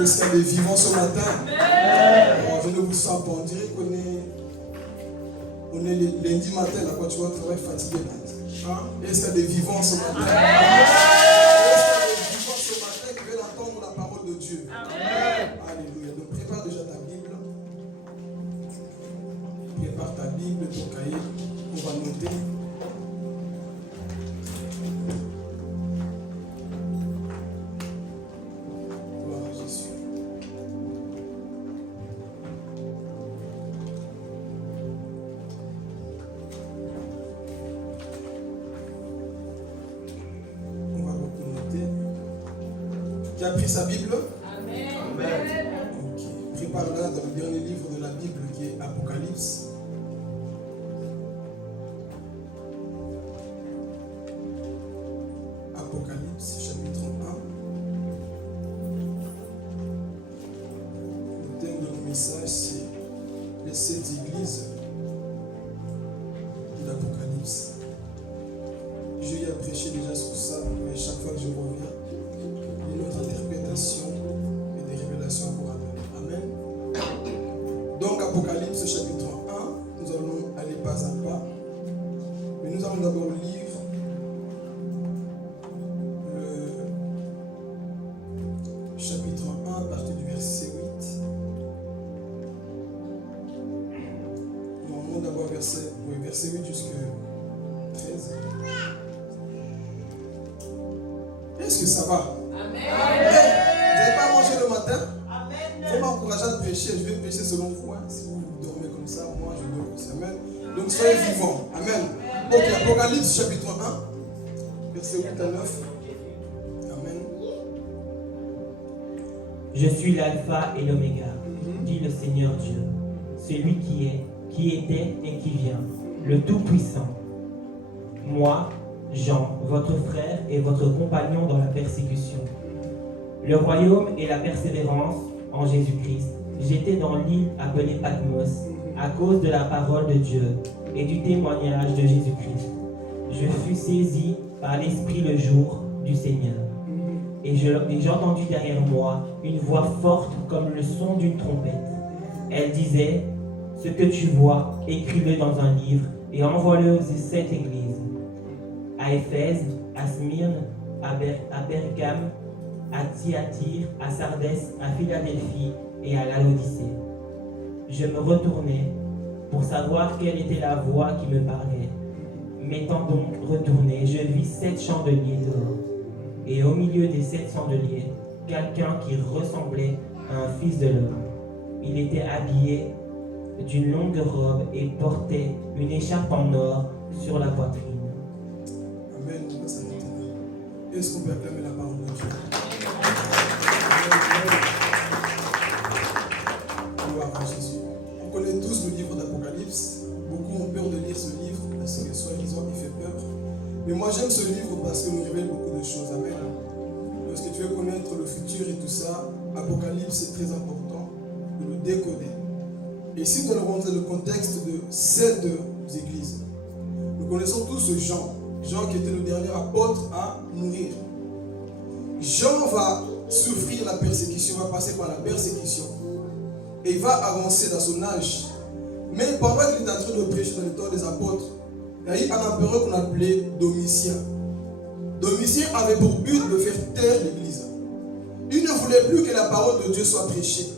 Est-ce qu'il y a des vivants ce matin? Je ne vous sens pas. On dirait qu'on est lundi matin, là, quand tu vas travailler fatigué. Hein? Est-ce qu'il y a des vivants ce matin? Est-ce qu'il y a des vivants ce matin qui veulent entendre la parole de Dieu? Alléluia. Donc prépare déjà ta Bible. Prépare ta Bible, ton cahier. On va noter. Tu as pris sa Bible? Amen. Ok. Prépare-la dans le dernier livre de la Bible qui est Apocalypse. Apocalypse, chapitre 1. Le thème de nos messages, c'est les 7 églises de l'Apocalypse. Je y ai prêché déjà sur ça, mais chaque fois que je reviens, une autre interprétation et des révélations pour Amen. Donc, Apocalypse chapitre 1, nous allons aller pas à pas. Mais nous allons d'abord lire le chapitre 1 à partir du verset 8. Normalement, d'abord verset 8 jusqu'à 13. Est-ce que ça va? Amen. Vous n'avez pas mangé le matin? Amen. Vous m'encouragez à prêcher. Je vais prêcher selon vous. Hein. Si vous dormez comme ça, moi je dors aussi. Amen. Donc soyez vivants. Amen. Ok, Apocalypse chapitre 1, verset 8 à 9. Amen. Je suis l'alpha et l'oméga, dit le Seigneur Dieu, celui qui est, qui était et qui vient, le Tout-Puissant. Moi, Jean, votre frère et votre compagnon dans la persécution. Le royaume et la persévérance en Jésus-Christ. J'étais dans l'île appelée Patmos à cause de la parole de Dieu et du témoignage de Jésus-Christ. Je fus saisi par l'Esprit le jour du Seigneur. Et j'ai entendu derrière moi une voix forte comme le son d'une trompette. Elle disait, « Ce que tu vois, écris-le dans un livre et envoie-le aux 7 églises. À Éphèse, à Smyrne, à Pergame, à Thyatire, à Sardès, à Philadelphie et à Laodicée. » Je me retournai pour savoir quelle était la voix qui me parlait. M'étant donc retourné, je vis 7 chandeliers dehors. Et au milieu des 7 chandeliers, quelqu'un qui ressemblait à un fils de l'homme. Il était habillé d'une longue robe et portait une écharpe en or sur la poitrine. Amen. On va s'arrêter là. Est-ce qu'on peut acclamer la parole de Dieu? Gloire à Jésus. On connaît tous le livre d'Apocalypse. Beaucoup ont peur de lire ce livre parce que soi-disant il fait peur. Mais moi j'aime ce livre parce qu'il nous révèle beaucoup de choses. Amen. Lorsque tu veux connaître le futur et tout ça, Apocalypse c'est très important de le décoder. Et ici nous allons rentrer dans le contexte de 7 églises. Nous connaissons tous Jean. Jean qui était le dernier apôtre à mourir. Jean va souffrir la persécution, va passer par la persécution. Et il va avancer dans son âge. Mais pendant qu'il est en train de prêcher dans le temps des apôtres, il y a eu un empereur qu'on appelait Domitien. Domitien avait pour but de faire taire l'église. Il ne voulait plus que la parole de Dieu soit prêchée.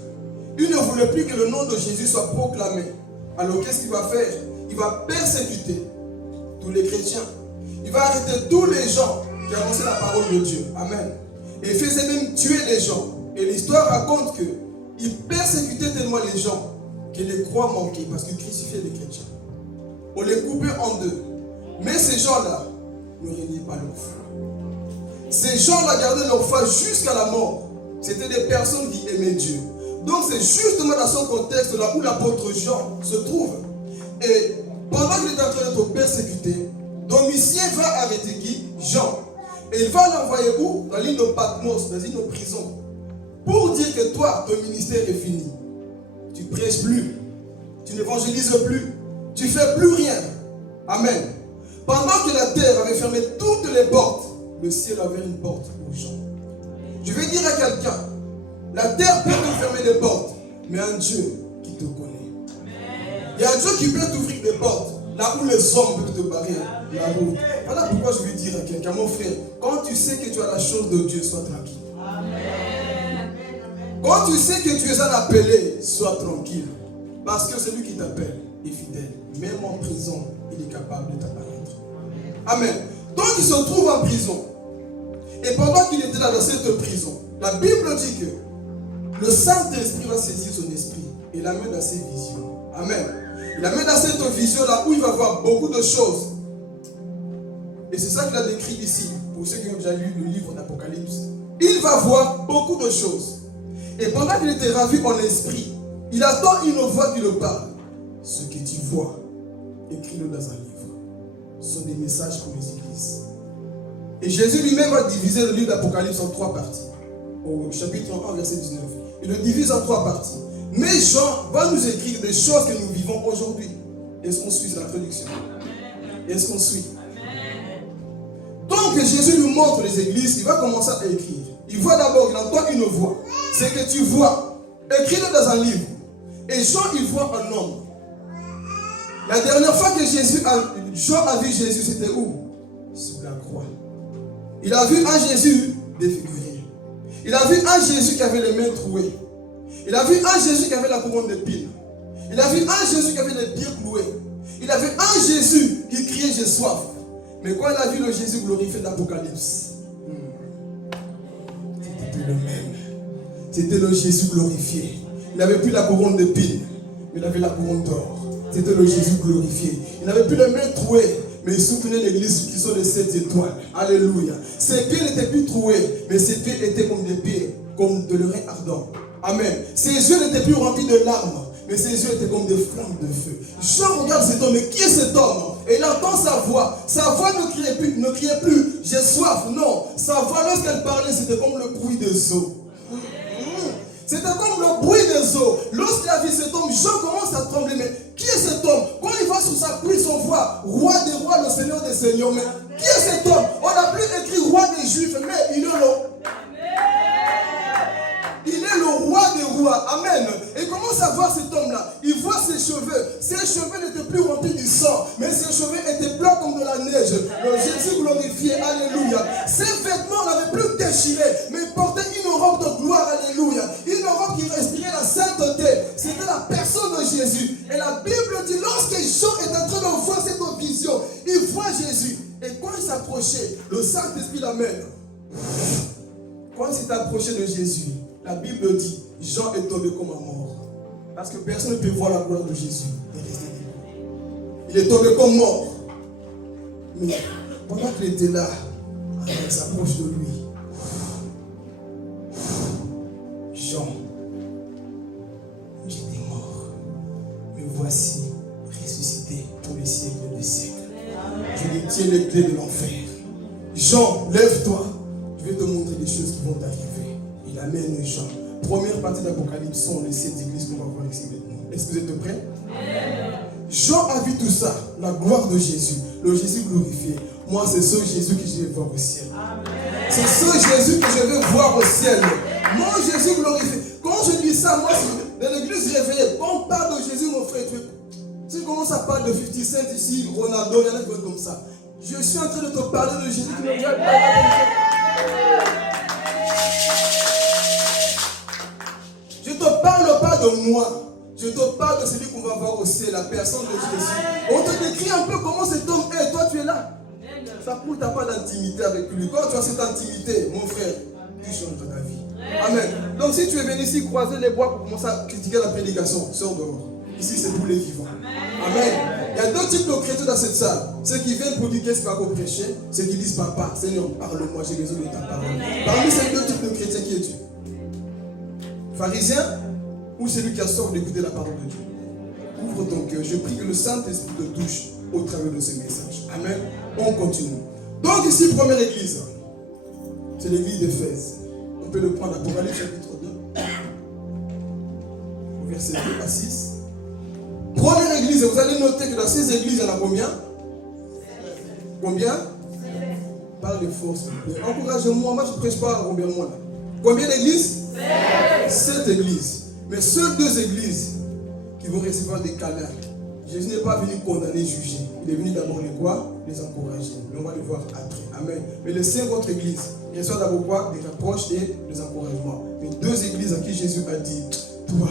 Il ne voulait plus que le nom de Jésus soit proclamé. Alors qu'est-ce qu'il va faire? Il va persécuter tous les chrétiens. Il va arrêter tous les gens qui annonçaient la parole de Dieu. Amen. Et il faisait même tuer les gens. Et l'histoire raconte qu'il persécutait tellement les gens que les croix manquaient parce qu'il crucifiait les chrétiens. On les coupait en deux. Mais ces gens-là ne reniaient pas leur foi. Ces gens-là gardaient leur foi jusqu'à la mort. C'était des personnes qui aimaient Dieu. Donc c'est justement dans ce contexte-là où l'apôtre Jean se trouve. Et pendant qu'il est en train d'être persécuté, Domitien va arrêter qui? Jean. Et il va l'envoyer où? Dans l'île de Patmos, dans une prison. Pour dire que toi, ton ministère est fini. Tu ne prêches plus. Tu n'évangélises plus. Tu ne fais plus rien. Amen. Pendant que la terre avait fermé toutes les portes, le ciel avait une porte pour Jean. Je vais dire à quelqu'un, La terre peut te fermer des portes, mais un Dieu qui te connaît. Il y a un Dieu qui peut t'ouvrir des portes, là où les hommes peuvent te barrer la route. Voilà pourquoi je veux dire à quelqu'un, mon frère, quand tu sais que tu as la chose de Dieu, sois tranquille. Quand tu sais que tu es un appelé, sois tranquille. Parce que celui qui t'appelle est fidèle. Même en prison, il est capable de t'apparaître. Amen. Donc il se trouve en prison. Et pendant qu'il était là dans cette prison, la Bible dit que le Saint-Esprit va saisir son esprit et l'amène dans ses visions. Amen. Il l'amène dans cette vision-là où il va voir beaucoup de choses. Et c'est ça qu'il a décrit ici, pour ceux qui ont déjà lu le livre d'Apocalypse. Il va voir beaucoup de choses. Et pendant qu'il était ravi en esprit, il attend une voix qui le parle. Ce que tu vois, écris-le dans un livre. Ce sont des messages pour les églises. Et Jésus lui-même va diviser le livre d'Apocalypse en 3 parties. Au chapitre 1, verset 19. Il le divise en 3 parties. Mais Jean va nous écrire des choses que nous vivons aujourd'hui. Est-ce qu'on suit l'introduction? Est-ce qu'on suit? Donc Jésus nous montre les églises, il va commencer à écrire. Il voit d'abord, il entend une voix. C'est que tu vois. Écris-le dans un livre. Et Jean, il voit un homme. La dernière fois que Jean a vu Jésus, c'était où? Sur la croix. Il a vu un Jésus défiguré. Il a vu un Jésus qui avait les mains trouées. Il a vu un Jésus qui avait la couronne d'épines. Il a vu un Jésus qui avait les pieds cloués. Il a vu un Jésus qui criait j'ai soif. Mais quand il a vu le Jésus glorifié d'Apocalypse, c'était le même. C'était le Jésus glorifié. Il n'avait plus la couronne d'épines, mais il avait la couronne d'or. C'était le Jésus glorifié. Il n'avait plus les mains trouées, mais il soutenait l'église qui sont les 7 étoiles. Alléluia. Ses pieds n'étaient plus troués, mais ses pieds étaient comme des pieds, comme de l'oreille ardent. Amen. Ses yeux n'étaient plus remplis de larmes, mais ses yeux étaient comme des flammes de feu. Jean regarde cet homme, mais qui est cet homme? Et il entend sa voix. Sa voix ne criait plus, j'ai soif. Non, sa voix lorsqu'elle parlait, c'était comme le bruit des eaux. C'était comme le bruit des eaux. Lorsqu'il a vu cet homme, Jean commence à trembler. Mais qui est cet homme? Quand il va sous sa pluie, son voix, roi des rois, le Seigneur des seigneurs. Mais qui est cet homme? On n'a plus écrit roi des Juifs, mais il est le... Il est le roi des rois. Amen. Et commence à voir cet homme-là. Il voit ses cheveux. Ses cheveux n'étaient plus remplis du sang, mais ses cheveux étaient blancs comme de la neige. Le Jésus glorifié. Alléluia. Ses vêtements n'avaient plus déchiré, mais portaient une robe de gloire. Alléluia. Une robe qui respirait la sainteté. C'était la personne de Jésus. Et la Bible dit, lorsque Jean est en train de voir cette vision, il voit Jésus. Et quand il s'approchait, le Saint-Esprit l'amène. Quand il s'est approché de Jésus, la Bible dit, Jean est tombé comme un mort. Parce que personne ne peut voir la gloire de Jésus et rester debout. Il est tombé comme mort. Mais pendant qu'il était là, il s'approche de lui. Jean, j'étais mort, mais voici ressuscité pour les siècles des siècles. Je détiens les clés de l'enfer. Jean, lève-toi, je vais te montrer des choses qui vont t'arriver. Il amène Jean. Première partie d'Apocalypse sont les 7 églises qu'on va voir ici maintenant. Est-ce que vous êtes prêts? Jean a vu tout ça, la gloire de Jésus, le Jésus glorifié. Moi, c'est ce Jésus que je vais voir au ciel. C'est ce Jésus que je vais voir au ciel. Mon Jésus glorifié. Quand je dis ça, moi, dans l'église réveillée, quand on parle de Jésus, mon frère, tu commences à parler de 50 Cent ici, Ronaldo, il y en a qui vont comme ça. Je suis en train de te parler de Jésus qui me regarde. Je ne te parle pas de moi. Je te parle de celui qu'on va voir au ciel, la personne de Jésus. On te décrit un peu comment cet homme est. Toi, tu es là. Ça prouve que tu n'as pas d'intimité avec lui. Quand tu as cette intimité, mon frère, tu changes ta vie. Amen. Donc, si tu es venu ici croiser les bois pour commencer à critiquer la prédication, sors dehors. Ici, c'est pour les vivants. Amen. Il y a deux types de chrétiens dans cette salle. Ceux qui viennent pour dire qu'est-ce qu'on va prêcher. Ceux qui disent, papa, Seigneur, parle-moi, j'ai besoin de ta parole. Parmi ces deux types de chrétiens, qui es-tu? Pharisien ou celui qui a soif d'écouter la parole de Dieu? Ouvre ton cœur. Je prie que le Saint-Esprit te touche au travers de ce message. Amen. On continue. Donc ici, première église. C'est l'église d'Éphèse. On peut le prendre, Apocalypse chapitre 2. Verset 2 à 6. Première église, vous allez noter que dans ces églises, il y en a combien? Combien? Parle de force. Encouragez-moi, moi je ne prêche pas combien de mois là. Combien d'églises? 7 églises. Mais seules 2 églises qui vont recevoir des câlins. Jésus n'est pas venu condamner, juger. Il est venu d'abord les quoi? Les encourager. Mais on va le voir après. Amen. Mais les 5 autres églises reçoivent d'abord quoi? Des reproches et des encouragements. Mais 2 églises à qui Jésus a dit, toi,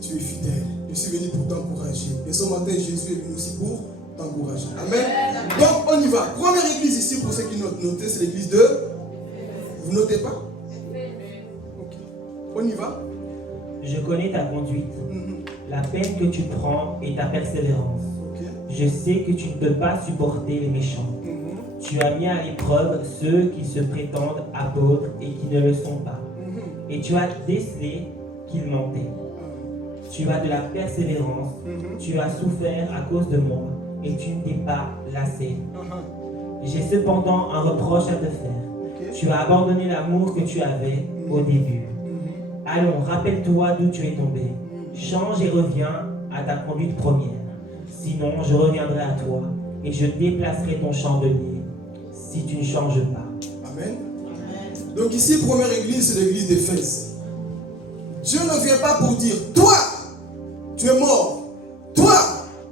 tu es fidèle. Je suis venu pour t'encourager. Et ce matin, Jésus est venu aussi pour t'encourager. Amen. Donc, on y va. Première église ici, pour ceux qui notent, notez, c'est l'église de... Vous notez pas? Ok. On y va. Je connais ta conduite, la peine que tu prends et ta persévérance. Okay. Je sais que tu ne peux pas supporter les méchants. Tu as mis à l'épreuve ceux qui se prétendent apôtres et qui ne le sont pas. Et tu as décelé qu'ils mentaient. Tu as de la persévérance. Tu as souffert à cause de moi et tu ne t'es pas lassé. J'ai cependant un reproche à te faire. Tu as abandonné l'amour que tu avais au début. Allons, rappelle-toi d'où tu es tombé. Change et reviens à ta conduite première. Sinon, je reviendrai à toi et je déplacerai ton chandelier si tu ne changes pas. Amen. Donc ici, première église, c'est l'église d'Éphèse. Dieu ne vient pas pour dire, toi, tu es mort. Toi,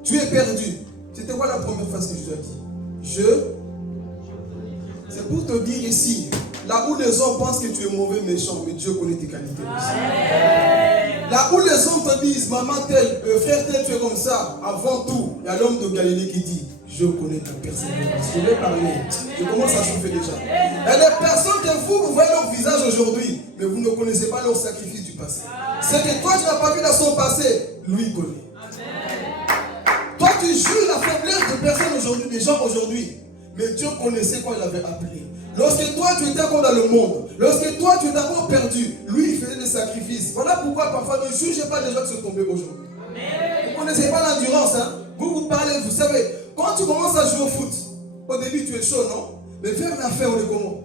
tu es perdu. C'était quoi la première phrase que je dois dire? C'est pour te dire ici, là où les hommes pensent que tu es mauvais, méchant, mais Dieu connaît tes qualités aussi. Là où les hommes te disent, maman tel, frère tel, tu es comme ça, avant tout, il y a l'homme de Galilée qui dit, je connais ta persévérance. Je vais parler. Je commence à chauffer déjà. Il y a des personnes que vous voyez leur visage aujourd'hui, mais vous ne connaissez pas leur sacrifice du passé. C'est que toi, tu n'as pas vu dans son passé, lui il connaît. Toi, tu juges la faiblesse de personnes aujourd'hui, des gens aujourd'hui. Mais Dieu connaissait quand il avait appelé. Lorsque toi tu étais encore dans le monde, lorsque toi tu étais encore perdu, lui il faisait des sacrifices. Voilà pourquoi parfois ne jugez pas les gens qui sont tombés aujourd'hui. Vous ne connaissez pas l'endurance, hein? Vous parlez, vous savez, quand tu commences à jouer au foot, au début tu es chaud, non? Mais vers la fin on est comment?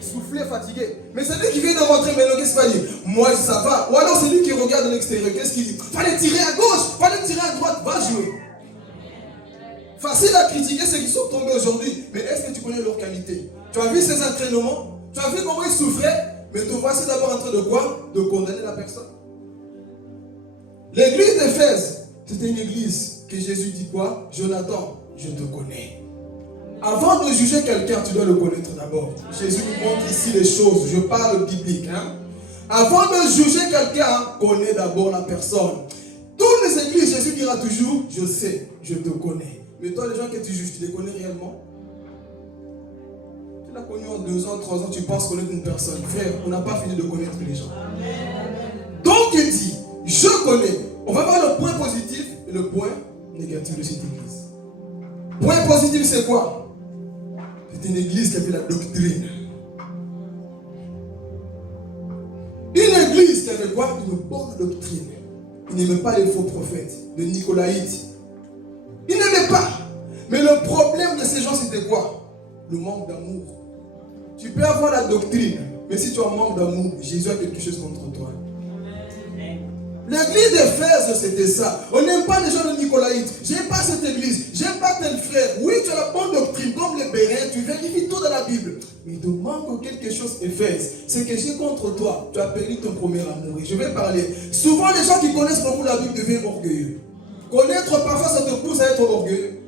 Soufflé, fatigué. Mais c'est lui qui vient de rentrer maintenant, qu'est-ce qu'il va dire? Moi ça va. Ou alors c'est lui qui regarde de l'extérieur, qu'est-ce qu'il dit? Fallait tirer à gauche, fallait tirer à droite, va jouer. Facile à critiquer ceux qui sont tombés aujourd'hui, mais est-ce que tu connais leur qualité? Tu as vu ces entraînements? Tu as vu comment ils souffraient? Mais te voici d'abord en train de quoi? De condamner la personne. L'église d'Éphèse, c'était une église que Jésus dit quoi? Jonathan, je te connais. Avant de juger quelqu'un, tu dois le connaître d'abord. Jésus nous montre ici les choses, je parle biblique. Hein? Avant de juger quelqu'un, connais d'abord la personne. Toutes les églises, Jésus dira toujours, je sais, je te connais. Mais toi, les gens que tu juges, tu les connais réellement? Tu l'as connu en 2 ans, 3 ans, tu penses connaître une personne. Frère, on n'a pas fini de connaître les gens. Donc il dit, je connais. On va voir le point positif et le point négatif de cette église. Point positif, c'est quoi? C'est une église qui a fait la doctrine. Une église qui avait quoi? Une bonne doctrine. Il n'aimait pas les faux prophètes, les nicolaïtes. Il n'aimait pas. Mais le problème de ces gens, c'était quoi? Le manque d'amour. Tu peux avoir la doctrine, mais si tu as un manque d'amour, Jésus a quelque chose contre toi. L'église d'Éphèse, c'était ça. On n'aime pas les gens de nicolaïtes. J'aime pas cette église. J'aime pas tel frère. Oui, tu as la bonne doctrine, comme les Béréens, tu vérifies tout dans la Bible. Mais il te manque quelque chose, Éphèse. C'est que j'ai contre toi. Tu as perdu ton premier amour. Et je vais parler. Souvent, les gens qui connaissent beaucoup la Bible deviennent orgueilleux. Connaître parfois ça te pousse à être orgueilleux.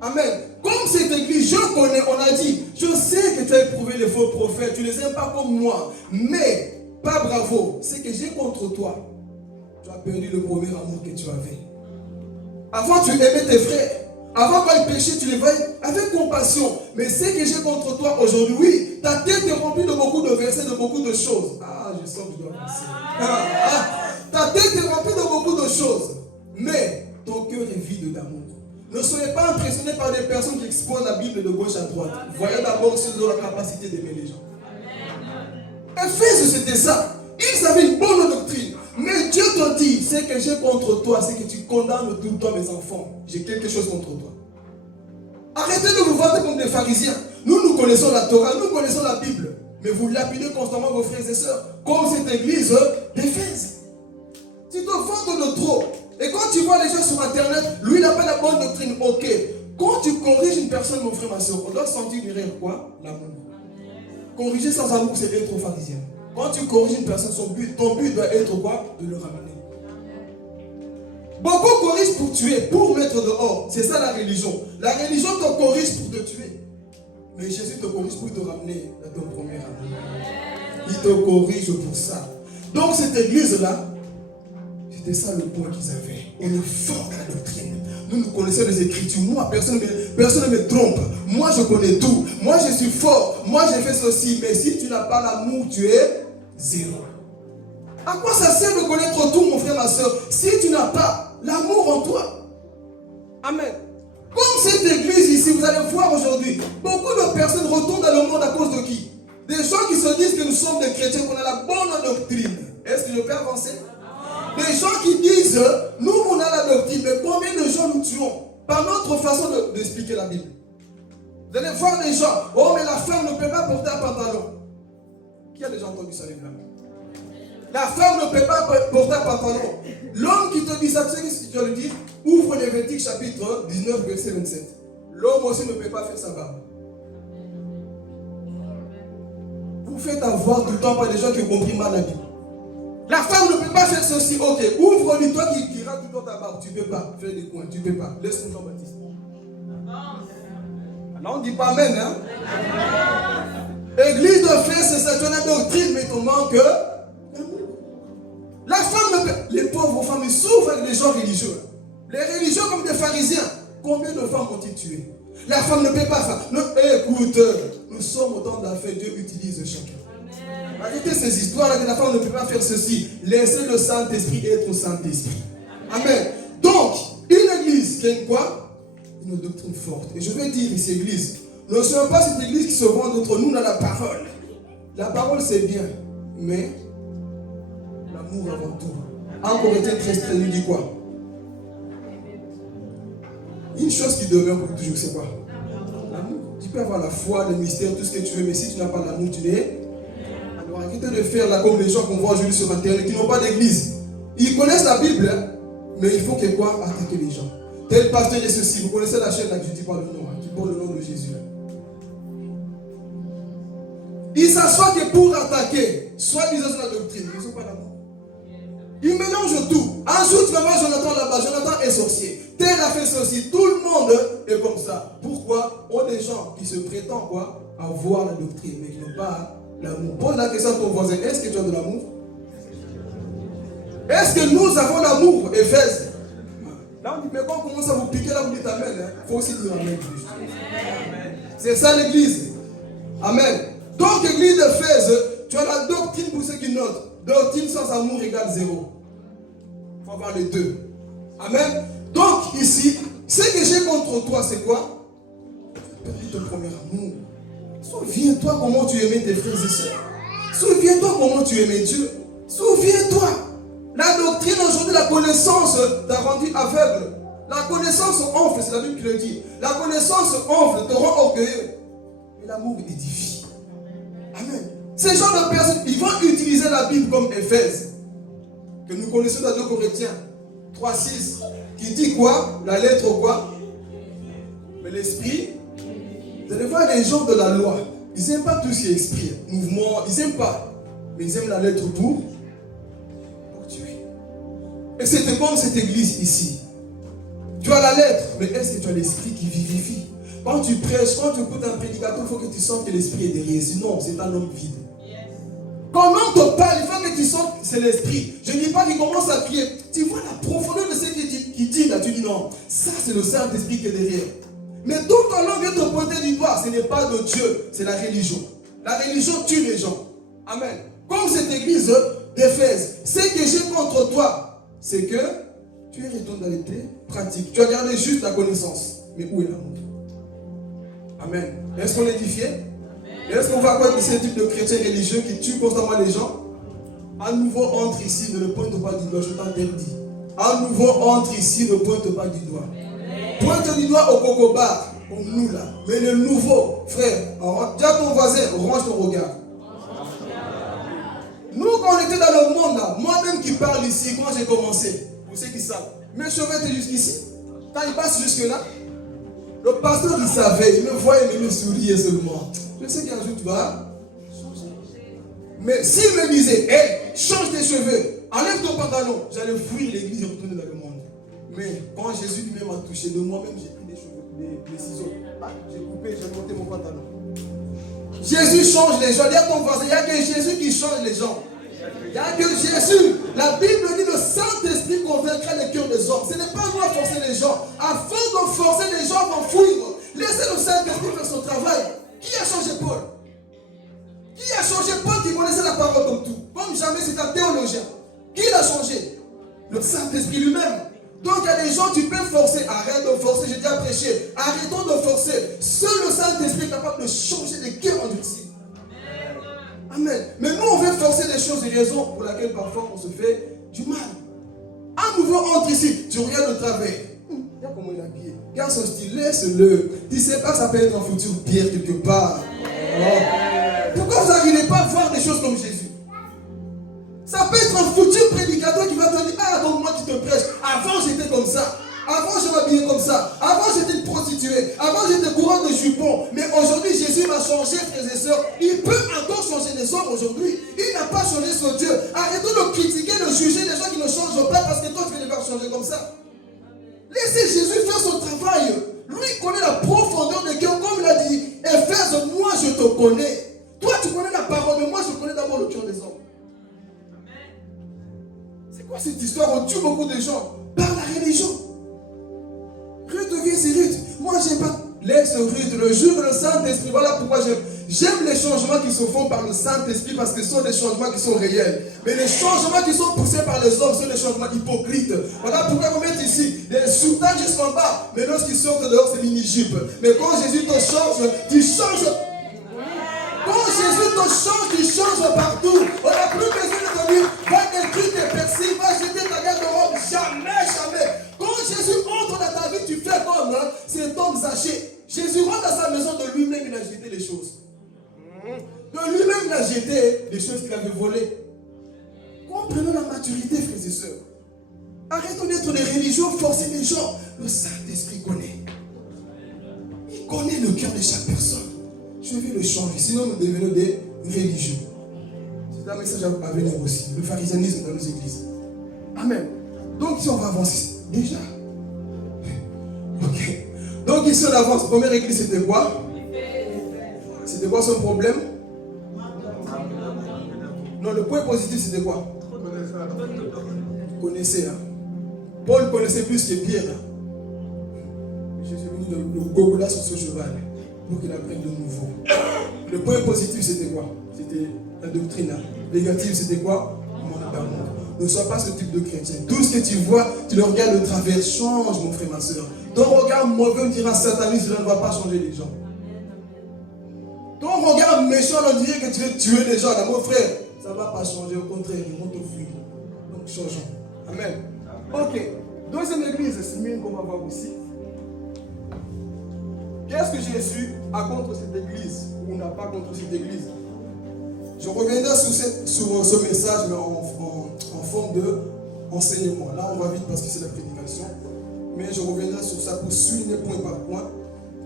Amen. Comme cette église, je connais, on a dit, je sais que tu as éprouvé les faux prophètes, tu ne les aimes pas comme moi, mais pas bravo. C'est que j'ai contre toi, tu as perdu le premier amour que tu avais. Avant tu aimais tes frères, avant quand ils péchaient, tu les voyais avec compassion. Mais c'est que j'ai contre toi aujourd'hui, oui, ta tête est remplie de beaucoup de versets, de beaucoup de choses. Ah, je sens que je dois passer. Ta tête est remplie de beaucoup de choses, mais ton cœur est vide d'amour. Ne soyez pas impressionnés par des personnes qui exposent la Bible de gauche à droite. Voyez d'abord ceux qui ont la capacité d'aimer les gens. Éphèse, c'était ça. Ils avaient une bonne doctrine. Mais Dieu te dit, ce que j'ai contre toi, c'est que tu condamnes tout le temps mes enfants. J'ai quelque chose contre toi. Arrêtez de vous voir comme des pharisiens. Nous connaissons la Torah, nous connaissons la Bible. Mais vous lapidez constamment vos frères et sœurs. Comme cette église d'Éphèse. Tu te vantes de trop. Et quand tu vois les gens sur internet, lui il n'a pas la bonne doctrine, ok. Quand tu corriges une personne, mon frère, ma soeur, on doit sentir derrière quoi? L'amour. Corriger sans amour, c'est être pharisien. Quand tu corriges une personne, ton but doit être quoi? De le ramener. Beaucoup corrigent pour tuer, pour mettre dehors. C'est ça la religion. La religion te corrige pour te tuer. Mais Jésus te corrige pour te ramener à ton premier amour. Il te corrige pour ça. Donc cette église-là, c'était ça le point qu'ils avaient. On est fort dans la doctrine. Nous connaissons les Écritures. Moi, personne ne me trompe. Moi, je connais tout. Moi, je suis fort. Moi, j'ai fait ceci. Mais si tu n'as pas l'amour, tu es zéro. À quoi ça sert de connaître tout, mon frère, ma soeur, si tu n'as pas l'amour en toi? Amen. Comme cette église ici, vous allez voir aujourd'hui, beaucoup de personnes retournent dans le monde à cause de qui? Des gens qui se disent que nous sommes des chrétiens, qu'on a la bonne doctrine. Est-ce que je peux avancer? Des gens qui disent, nous on a la doctrine, mais combien de gens nous tuons par notre façon d'expliquer la Bible? Vous allez voir des gens, oh mais la femme ne peut pas porter un pantalon. Qui a déjà entendu ça, les gars? La femme ne peut pas porter un pantalon. L'homme qui te dit ça, tu sais ce que tu vas lui dire? Ouvre Lévitique chapitre 19, verset 27. L'homme aussi ne peut pas faire sa barbe. Vous faites avoir tout le temps par des gens qui ont compris mal la Bible. La femme ne peut pas faire ceci. Ok, ouvre-lui, toi qui rate tout le temps ta barbe. Tu ne peux pas faire des coins, tu ne peux pas. Laisse-nous Jean-Baptiste. Alors on ne dit pas amen, hein? Église de fait, c'est ça, tu as la doctrine, mais ton manque. La femme ne peut. Les pauvres femmes, ils souffrent avec les gens religieux. Les religieux comme des pharisiens. Combien de femmes ont-ils tué? La femme ne peut pas faire. Écoute, nous sommes au temps d'affaires, Dieu utilise chacun. Arrêtez ces histoires-là que la femme ne peut pas faire ceci. Laissez le Saint-Esprit être au Saint-Esprit. Amen. Donc, une église qui a quoi? Une doctrine forte. Et je vais dire ici, église, ne sommes pas cette église qui se vend entre nous dans la parole. La parole, c'est bien, mais l'amour avant tout. En Corinthiens 13, nous dit quoi? Une chose qui demeure pour toujours, c'est quoi? L'amour. Tu peux avoir la foi, le mystère, tout ce que tu veux, mais si tu n'as pas l'amour, tu n'es. Alors arrêtez de faire là comme les gens qu'on voit aujourd'hui sur Internet qui n'ont pas d'église. Ils connaissent la Bible, hein, mais il faut que quoi? Attaquer les gens. Tel pasteur est ceci. Vous connaissez la chaîne là que je dis pas le nom, hein, qui porte le nom de Jésus. Ils s'assoient que pour attaquer, soit disant la doctrine, ils ne sont pas d'amour. Ils mélangent tout. Un jour, tu vas voir Jonathan là-bas. Jonathan est sorcier. Tel a fait ceci. Tout le monde est comme ça. Pourquoi? On a des gens qui se prétendent quoi? Avoir la doctrine, mais qui n'ont pas l'amour. Pose la question à ton voisin. Est-ce que tu as de l'amour? Est-ce que nous avons l'amour? Éphèse. Là, on dit, mais quand on commence à vous piquer, là, vous dites amen. Il faut aussi dire amen. C'est ça l'église. Amen. Donc, église d'Éphèse, tu as la doctrine pour ceux qui notent. Doctrine sans amour égale zéro. Il faut avoir les deux. Amen. Donc, ici, ce que j'ai contre toi, c'est quoi? Perdu ton premier amour. Souviens-toi comment tu aimais tes frères et sœurs. Souviens-toi comment tu aimais Dieu. Souviens-toi. La doctrine aujourd'hui, la connaissance t'a rendu aveugle. La connaissance enfle, c'est la Bible qui le dit. La connaissance enfle, te rend orgueilleux. Mais l'amour édifie. Amen. Ces gens de personnes, ils vont utiliser la Bible comme Éphèse, que nous connaissons dans 2 Corinthiens 3:6, qui dit quoi? La lettre quoi? Mais l'esprit. Vous allez voir les gens de la loi, ils n'aiment pas tout ce qui est esprit, mouvement, ils n'aiment pas. Mais ils aiment la lettre pour tuer. Et c'était comme cette église ici. Tu as la lettre, mais est-ce que tu as l'esprit qui vivifie? Quand tu prêches, quand tu écoutes un prédicateur, il faut que tu sentes que l'esprit est derrière. Sinon, c'est un homme vide. Quand l'homme te parle, il faut que tu sentes que c'est l'esprit. Je ne dis pas qu'il commence à crier. Tu vois la profondeur de ce qu'il dit là. Tu dis non, ça c'est le Saint-Esprit qui est derrière. Mais tout en l'homme vient te pointer du doigt. Ce n'est pas de Dieu, c'est la religion. La religion tue les gens. Amen. Comme cette église d'Éphèse, ce que j'ai contre toi, c'est que tu es retourné dans les pratiques. Tu as gardé juste la connaissance. Mais où est l'amour? Amen. Est-ce qu'on est édifié? Est-ce qu'on va avoir ce type de chrétiens religieux qui tuent constamment les gens? Un nouveau entre ici, ne le pointe pas du doigt, je t'interdis. Un nouveau entre ici, ne pointe pas du doigt. Pointe du doigt au coco-bar, comme nous là. Mais le nouveau, frère, dis à ton voisin, range ton regard. Nous, quand on était dans le monde là, moi-même qui parle ici, quand j'ai commencé, pour ceux qui savent, mes cheveux étaient jusqu'ici. Quand ils passent jusque-là, le pasteur il savait, il me voyait, il me souriait seulement. Je sais qu'un jour tu vas changer. Mais s'il me disait, hey, change tes cheveux, enlève ton pantalon, j'allais fuir l'église et retourner dans le monde. Mais quand Jésus lui-même m'a touché, de moi-même, j'ai pris des cheveux, des ciseaux. J'ai coupé, j'ai monté mon pantalon. Jésus change les gens. Il y a ton voisin, il n'y a que Jésus qui change les gens. Il n'y a que Jésus. La Bible dit le Saint-Esprit convaincra les cœurs des hommes. Ce n'est pas nous à forcer les gens. À force de forcer, les gens vont fuir. Laissez le Saint-Esprit faire son travail. Qui a changé Paul? Qui a changé Paul qui connaissait la parole comme tout? Comme jamais, c'est un théologien. Qui l'a changé? Le Saint-Esprit lui-même. Donc il y a des gens, tu peux forcer. Arrête de forcer, j'ai déjà prêché. Arrêtons de forcer. Seul le Saint-Esprit est capable de changer les cœurs endurcis. Amen. Mais nous, on veut forcer les choses, des raisons pour lesquelles parfois on se fait du mal. Un nouveau entre ici, tu regardes le travers. Regarde comment il est habillé. Regarde son style, laisse-le. Tu ne sais pas, ça peut être un futur pire quelque part. Pourquoi vous n'arrivez pas à voir des choses comme Jésus? Ça peut être un futur prédicateur qui va te dire, ah, donc moi qui te prêche, avant j'étais comme ça. Avant je m'habillais comme ça. Avant j'étais une prostituée. Avant j'étais courant de jupons. Mais aujourd'hui Jésus m'a changé, frères et sœurs. Il peut encore changer les hommes aujourd'hui. Il n'a pas changé son Dieu. Arrêtons de critiquer, de juger les gens qui ne changent pas parce que toi tu veux les faire changer comme ça. Laissez Jésus faire son travail. Lui connaît la profondeur de cœur. Comme il a dit, Éphèse, moi je te connais. Toi tu connais la parole, mais moi je connais d'abord le cœur des hommes. C'est quoi cette histoire? On tue beaucoup de gens par la religion. Ruth, ok, c'est Ruth. Moi, j'aime pas. Laisse Ruth, le jour de le Saint-Esprit. Voilà pourquoi j'aime les changements qui se font par le Saint-Esprit parce que ce sont des changements qui sont réels. Mais les changements qui sont poussés par les hommes sont des changements hypocrites. Voilà pourquoi vous mettez ici des soutanes jusqu'en bas. Mais lorsqu'ils sortent dehors, c'est mini-jupe. Mais quand Jésus te change, tu changes. Quand Jésus te change, tu changes partout. On n'a plus besoin de te dire, va détruire tes persils, va jeter ta garde-robe. Jamais, jamais. Quand Jésus entre dans ta vie, tu fais comme cet homme Zachée. Jésus rentre dans sa maison, de lui-même, il a jeté les choses. De lui-même, il a jeté les choses qu'il avait volées. Comprenons la maturité, frères et sœurs. Arrêtons d'être des religieux, forcer les gens. Le Saint-Esprit connaît. Il connaît le cœur de chaque personne. Je vais le changer, sinon nous devenons des religieux. C'est un message à venir aussi. Le pharisianisme dans nos églises. Amen. Donc si on va avancer, déjà. Ok. Donc ici on avance. Première église c'était quoi? C'était quoi son problème? Non, le point positif c'était quoi? Vous connaissez, hein? Paul connaissait plus que Pierre. Jésus est venu le gogola sur ce cheval pour qu'il apprenne de nouveau. Le point positif c'était quoi? C'était la doctrine. Négatif c'était quoi? Manque d'amour. Ne sois pas ce type de chrétien. Tout ce que tu vois, tu le regardes de travers. Change, mon frère, ma soeur. Ton regard mauvais me dira sataniste, cela ne va pas changer les gens. Ton regard méchant, on dirait que tu veux tuer les gens. Là, mon frère, ça ne va pas changer. Au contraire, ils vont te fuir. Donc, changeons. Amen. Ok. Deuxième église, c'est mieux qu'on va voir aussi. Qu'est-ce que Jésus a contre cette église ou n'a pas contre cette église? Je reviendrai sur ce message, mais en forme d'enseignement. Là, on va vite parce que c'est la prédication. Mais je reviendrai sur ça pour souligner point par point.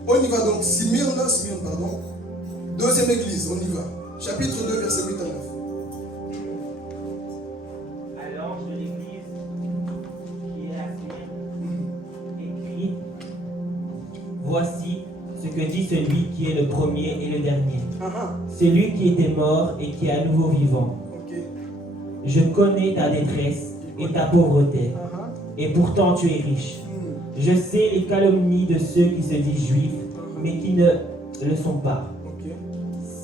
On y va donc. Smyrne, pardon. Deuxième église, on y va. Chapitre 2, verset 8 à 9. À l'ange de l'église qui est à Smyrne, écrit: Voici ce que dit celui qui est le premier et le dernier. Celui qui était mort et qui est à nouveau vivant. Okay. Je connais ta détresse et ta pauvreté, et pourtant tu es riche. Je sais les calomnies de ceux qui se disent juifs, mais qui ne le sont pas. Okay.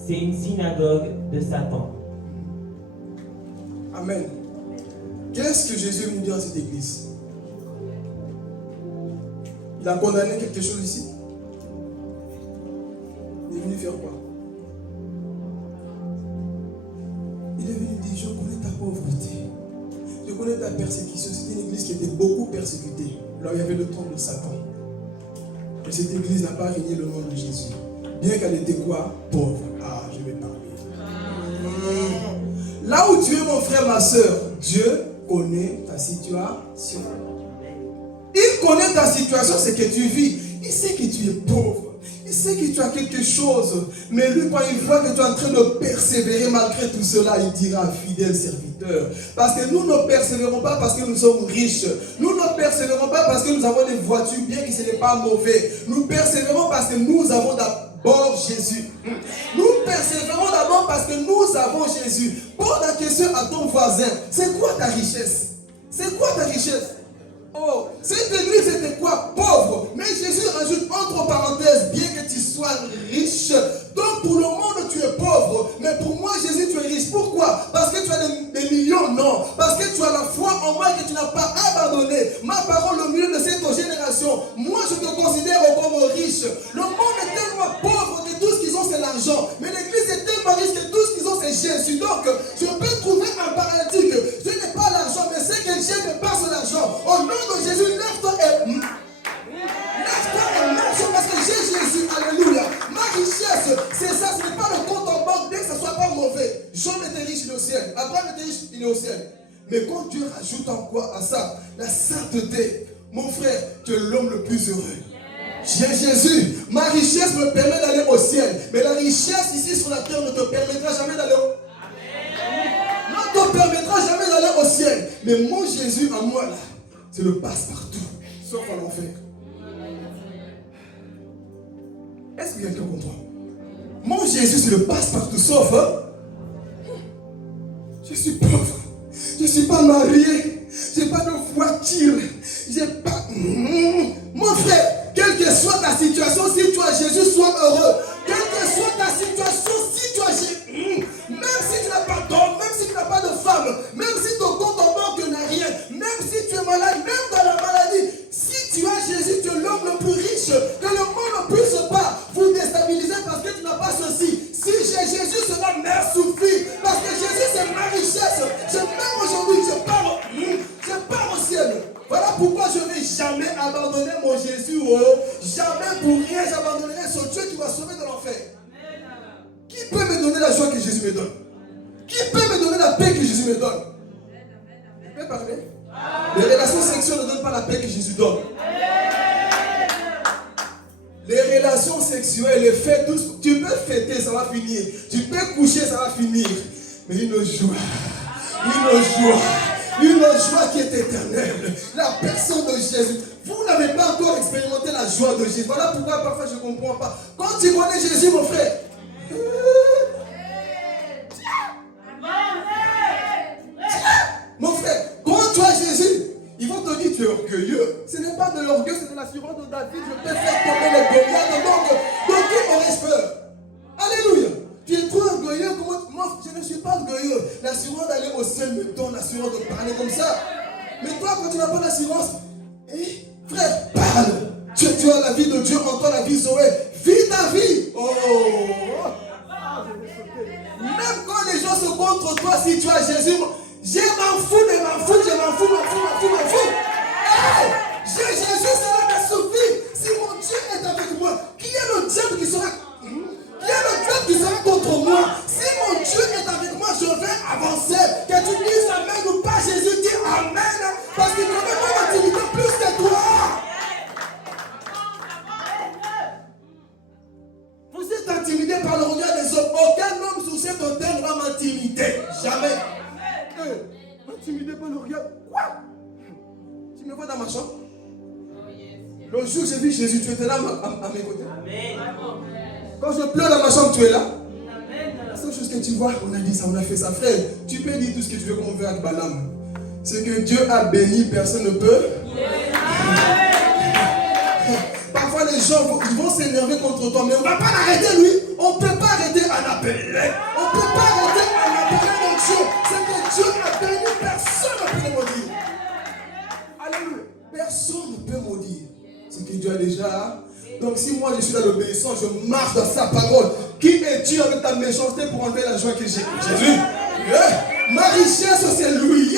C'est une synagogue de Satan. Amen. Qu'est-ce que Jésus est venu dire à cette église? Il a condamné quelque chose ici? Il est venu faire quoi? Il est venu dire, je connais ta pauvreté. Je connais ta persécution. C'était une église qui était beaucoup persécutée. Là, il y avait le trône de Satan. Mais cette église n'a pas régné le nom de Jésus. Bien qu'elle était quoi? Pauvre. Ah, je vais parler. Là où tu es, mon frère, ma soeur, Dieu connaît ta situation. Il connaît ta situation, c'est que tu vis. Il sait que tu es pauvre. Il sait que tu as quelque chose. Mais lui, quand il voit que tu es en train de persévérer malgré tout cela, il dira fidèle serviteur. Parce que nous ne persévérons pas parce que nous sommes riches. Nous ne persévérons pas parce que nous avons des voitures, bien que ce n'est pas mauvais. Nous persévérons parce que nous avons d'abord Jésus. Nous persévérons d'abord parce que nous avons Jésus. Pose la question à ton voisin. C'est quoi ta richesse? C'est quoi ta richesse? Oh, cette église était quoi? Pauvre. Mais Jésus rajoute entre parenthèses, bien que tu sois riche. Donc pour le monde tu es pauvre. Mais pour moi Jésus tu es riche. Pourquoi? Parce que tu as des millions? Non. Parce que tu as la foi en moi que tu n'as pas abandonné. Ma parole au milieu de cette génération. Moi je te considère comme riche. Le monde est tellement pauvre que tout ce qu'ils ont c'est l'argent. Mais l'église est tellement riche que tout ce qu'ils ont c'est Jésus. Donc je peux trouver un paralytique. Je n'ai pas l'argent mais c'est que Dieu me passe l'argent. Au nom de Jésus, lève-toi et marche parce que j'ai Jésus. Alléluia. Ma richesse, c'est ça. Ce n'est pas le compte en banque, bien que ce ne soit pas mauvais. Job était riche, il est au ciel. Abraham était riche, il est au ciel. Mais quand Dieu rajoute en quoi à ça? La sainteté. Mon frère, tu es l'homme le plus heureux. J'ai Jésus. Ma richesse me permet d'aller au ciel. Mais la richesse ici sur la terre ne te permettra jamais d'aller au ciel. Ne te permettra jamais d'aller au ciel. Mais mon Jésus en moi là, c'est le passe-partout, sauf en enfer. Est-ce qu'il y a quelqu'un contre toi? Mon Jésus, c'est le passe-partout, sauf. Je suis pauvre. Je ne suis pas marié. Je n'ai pas de voiture. J'ai pas. Mon frère, quelle que soit ta situation, si tu as Jésus, sois heureux. Quelle que soit ta situation, si tu as Jésus, même si tu n'as pas d'homme, même si tu n'as pas de femme, même si ton compte en banque n'a rien, même si tu es malade, même dans la maladie, si tu as Jésus, tu es l'homme le plus riche, que le monde ne puisse pas vous déstabiliser parce que tu n'as pas ceci. Si j'ai Jésus, cela me suffit. Parce que Jésus, c'est ma richesse. Même aujourd'hui, je pars au ciel. Voilà pourquoi je ne vais jamais abandonner mon Jésus. Oh. Jamais pour rien, j'abandonnerai ce Dieu qui m'a sauvé de l'enfer. Qui peut me donner la joie que Jésus me donne? Qui peut me donner la paix que Jésus me donne? Je peux parler? Les relations sexuelles ne donnent pas la paix que Jésus donne. Les relations sexuelles, les fêtes, tout, tu peux fêter, ça va finir. Tu peux coucher, ça va finir. Mais une joie qui est éternelle. La personne de Jésus. Vous n'avez pas encore expérimenté la joie de Jésus. Voilà pourquoi parfois je ne comprends pas. Quand tu connais Jésus, mon frère, mon frère, quand tu as Jésus, ils vont te dire tu es orgueilleux. Ce n'est pas de l'orgueil, c'est de l'assurance de David. Je peux faire tomber les Goliaths. Donc qui aurais-je peur? Alléluia. Tu es trop orgueilleux. Moi, je ne suis pas orgueilleux. L'assurance d'aller au ciel me donne l'assurance de parler comme ça. Mais toi, quand tu n'as pas d'assurance, frère, parle. Tu as la vie de Dieu en toi, la vie Zoé. Vis ta vie. Oh. Même quand les gens sont contre toi, si tu as Jésus, je m'en fous. Hey, j'ai Jésus, cela me suffit. Si mon Dieu est avec moi, qui est le diable qui sera contre moi? Si mon Dieu est avec moi, je vais avancer. Que tu dises Amen ou pas, Jésus dit Amen. Parce qu'il ne veut pas m'intimider plus que toi. Vous êtes intimidé par le regard des hommes. Aucun homme sur cette terre ne va m'intimider. Jamais. Intimidé par le regard. Quoi? Tu me vois dans ma chambre? Le jour où j'ai vu Jésus, tu étais là à mes côtés. Amen. Quand je pleure dans ma chambre, tu es là. La seule chose que tu vois, on a dit ça, on a fait ça. Frère, tu peux dire tout ce que tu veux comme on veut avec Balaam. C'est que Dieu a béni, personne ne peut. Parfois les gens ils vont s'énerver contre toi, mais on ne va pas l'arrêter lui. On ne peut pas arrêter un appelé. On ne peut pas arrêter un appelé de Dieu. C'est que Dieu a béni, personne ne peut le maudire. Alléluia. Personne ne peut maudire. C'est que Dieu a déjà. Donc si moi je suis dans l'obéissance, je marche dans sa parole. Qui es-tu avec ta méchanceté pour enlever la joie que j'ai? Jésus. Ma richesse c'est lui.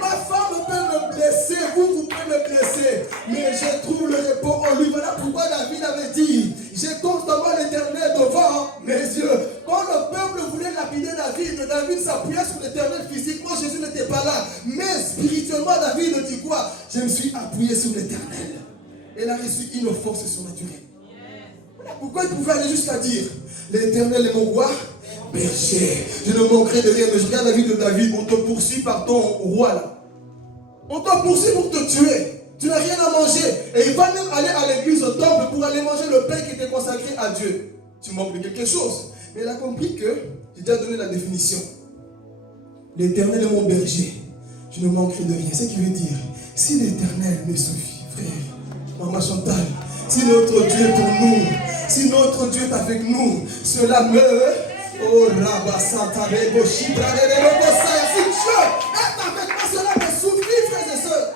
Ma femme peut me blesser, vous pouvez me blesser. Mais je trouve le repos en lui. Voilà pourquoi David avait dit, j'ai constamment l'Éternel devant mes yeux. Quand le peuple voulait lapider David s'appuyait sur l'Éternel physiquement, Jésus n'était pas là. Mais spirituellement, David dit quoi? Je me suis appuyé sur l'Éternel. Elle a reçu une force surnaturelle. Voilà pourquoi il pouvait aller jusqu'à dire, l'Éternel est mon roi, berger, je ne manquerai de rien. Mais je regarde la vie de David, on te poursuit par ton roi là. On te poursuit pour te tuer. Tu n'as rien à manger. Et il va même aller à l'église, au temple, pour aller manger le pain qui était consacré à Dieu. Tu manques de quelque chose. Mais elle a compris que, j'ai déjà donné la définition. L'Éternel est mon berger. Je ne manquerai de rien. C'est ce qui veut dire, si l'Éternel me suffit, frère, Maman Chantal, si notre Dieu est pour nous, si notre Dieu est avec nous, cela me... Oh, Rabba Santa Rebo Shibra Rebo Saya. Si Dieu est avec moi, cela me suffit, frères et sœurs.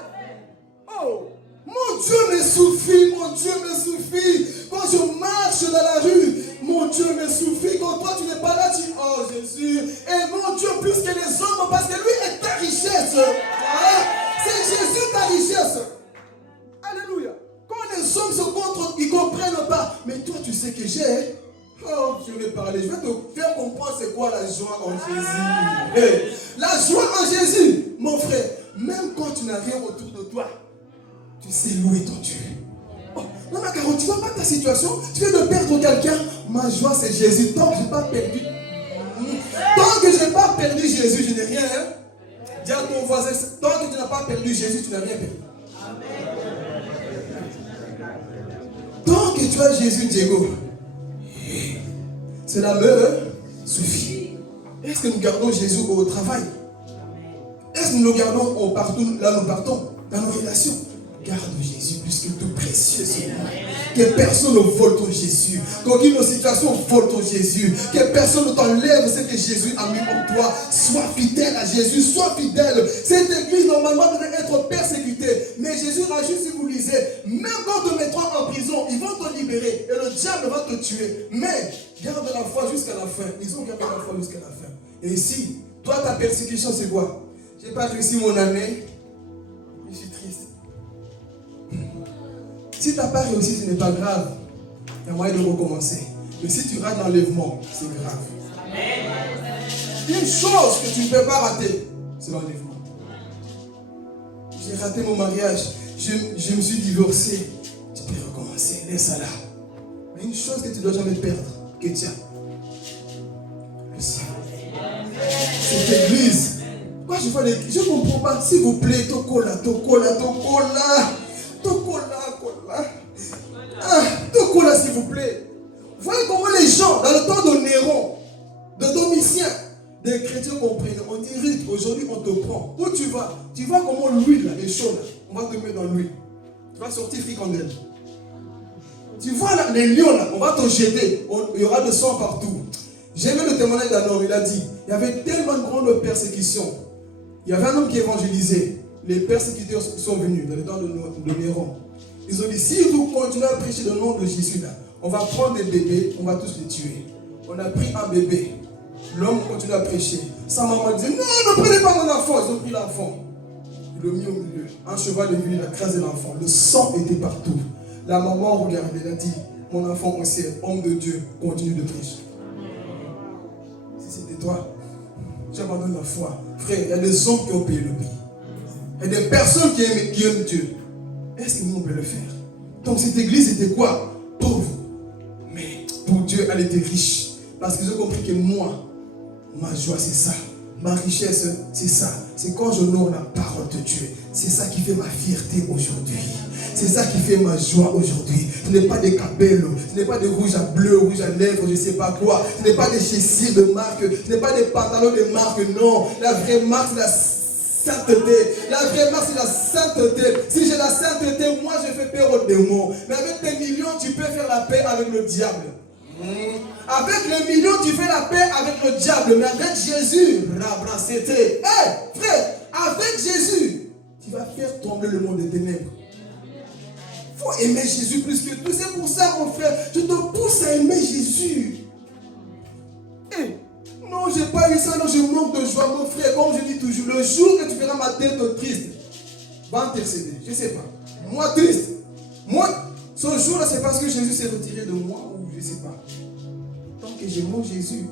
Oh, mon Dieu me suffit, mon Dieu me suffit. Quand je marche dans la rue, mon Dieu me suffit. Quand toi tu n'es pas là, tu dis, oh Jésus, et mon Dieu plus que les hommes, parce que lui est ta richesse. Hein? C'est Jésus ta richesse. Alléluia. Quand les hommes se contre, ils ne comprennent pas. Mais toi tu sais que j'ai. Oh, je vais parler. Je vais te faire comprendre c'est quoi la joie en Jésus. Hey, la joie en Jésus, mon frère, même quand tu n'as rien autour de toi, tu sais louer ton Dieu. Oh, non, mais Caro, tu ne vois pas ta situation. Tu viens de perdre quelqu'un. Ma joie, c'est Jésus. Tant que je n'ai pas perdu. Tant que je n'ai pas perdu Jésus, je n'ai rien. Hein? Dis à ton voisin, tant que tu n'as pas perdu Jésus, tu n'as rien perdu. Tant que tu as Jésus, Diego, cela me suffit. Est-ce que nous gardons Jésus au travail? Est-ce que nous le gardons partout là où nous partons? Dans nos relations? Garde Jésus plus que tout précieux. Que personne ne vole ton Jésus. Qu'aucune situation vole ton Jésus. Que personne ne t'enlève ce que Jésus a mis en toi. Sois fidèle à Jésus. Sois fidèle. Cette église normalement devait être persécutée. Mais Jésus rajoute, si vous lisez, même quand te mettront en prison, ils vont te libérer. Et le diable va te tuer. Mais garde la foi jusqu'à la fin. Ils ont gardé la foi jusqu'à la fin. Et ici, toi ta persécution c'est quoi? Je n'ai pas réussi mon année. Je suis triste. Si tu n'as pas réussi, ce n'est pas grave. Il y a moyen de recommencer. Mais si tu rates l'enlèvement, c'est grave. Une chose que tu ne peux pas rater, c'est l'enlèvement. J'ai raté mon mariage. Je me suis divorcé. Tu peux recommencer. Laisse ça là. Mais une chose que tu ne dois jamais perdre, que tu as. Le ciel. Cette église. Moi, je ne comprends pas. S'il vous plaît, tokola. Tokola, s'il vous plaît. Voyez comment les gens, dans le temps de Néron, de Domitien, des chrétiens comprennent. On dit, Ruth, aujourd'hui on te prend. Où tu vas? Tu vois comment l'huile là, est chaude. On va te mettre dans l'huile. Tu vas sortir fricandelle. Tu vois là, les lions là, on va te jeter. Il y aura du sang partout. J'ai vu le témoignage d'un homme, il a dit, il y avait tellement de grandes persécutions. Il y avait un homme qui évangélisait. Les persécuteurs sont venus dans le temps de Néron. Ils ont dit, si vous continuez à prêcher le nom de Jésus là, on va prendre des bébés, on va tous les tuer. On a pris un bébé. L'homme continue à prêcher. Sa maman dit, non, ne prenez pas mon enfant. Ils ont pris l'enfant. Ils l'ont mis au milieu. Un cheval est venu, il a crasé l'enfant. Le sang était partout. La maman regardait, elle a dit, mon enfant au ciel, homme de Dieu, continue de prêcher. Si c'était toi, j'abandonne la foi. Frère, il y a des hommes qui ont payé le prix. Il y a des personnes qui aiment Dieu. Est-ce que nous on peut le faire? Donc cette église était quoi? Pauvre. Mais pour Dieu, elle était riche. Parce qu'ils ont compris que moi, ma joie c'est ça. Ma richesse c'est ça. C'est quand je honore la parole de Dieu. C'est ça qui fait ma fierté aujourd'hui. C'est ça qui fait ma joie aujourd'hui. Ce n'est pas des cabellos, ce n'est pas des rouges à bleu, rouges à lèvres, je ne sais pas quoi. Ce n'est pas des chaussures de marque, ce n'est pas des pantalons de marque, non. La vraie marque c'est la sainteté. La vraie marque c'est la sainteté. Si j'ai la sainteté, moi je fais peur aux démons. Mais avec tes millions, tu peux faire la paix avec le diable. Avec les millions, tu fais la paix avec le diable. Mais avec Jésus, hey, frère, avec Jésus, tu vas faire tomber le monde des ténèbres. Il faut aimer Jésus plus que tout. C'est pour ça, mon frère, je te pousse à aimer Jésus. Hey, non, je n'ai pas eu ça, non, je manque de joie, mon frère. Comme je dis toujours, le jour que tu verras ma tête triste, va intercéder. Je ne sais pas. Moi, triste. Moi, ce jour-là, c'est parce que Jésus s'est retiré de moi ou je ne sais pas. Tant que j'ai mon Jésus.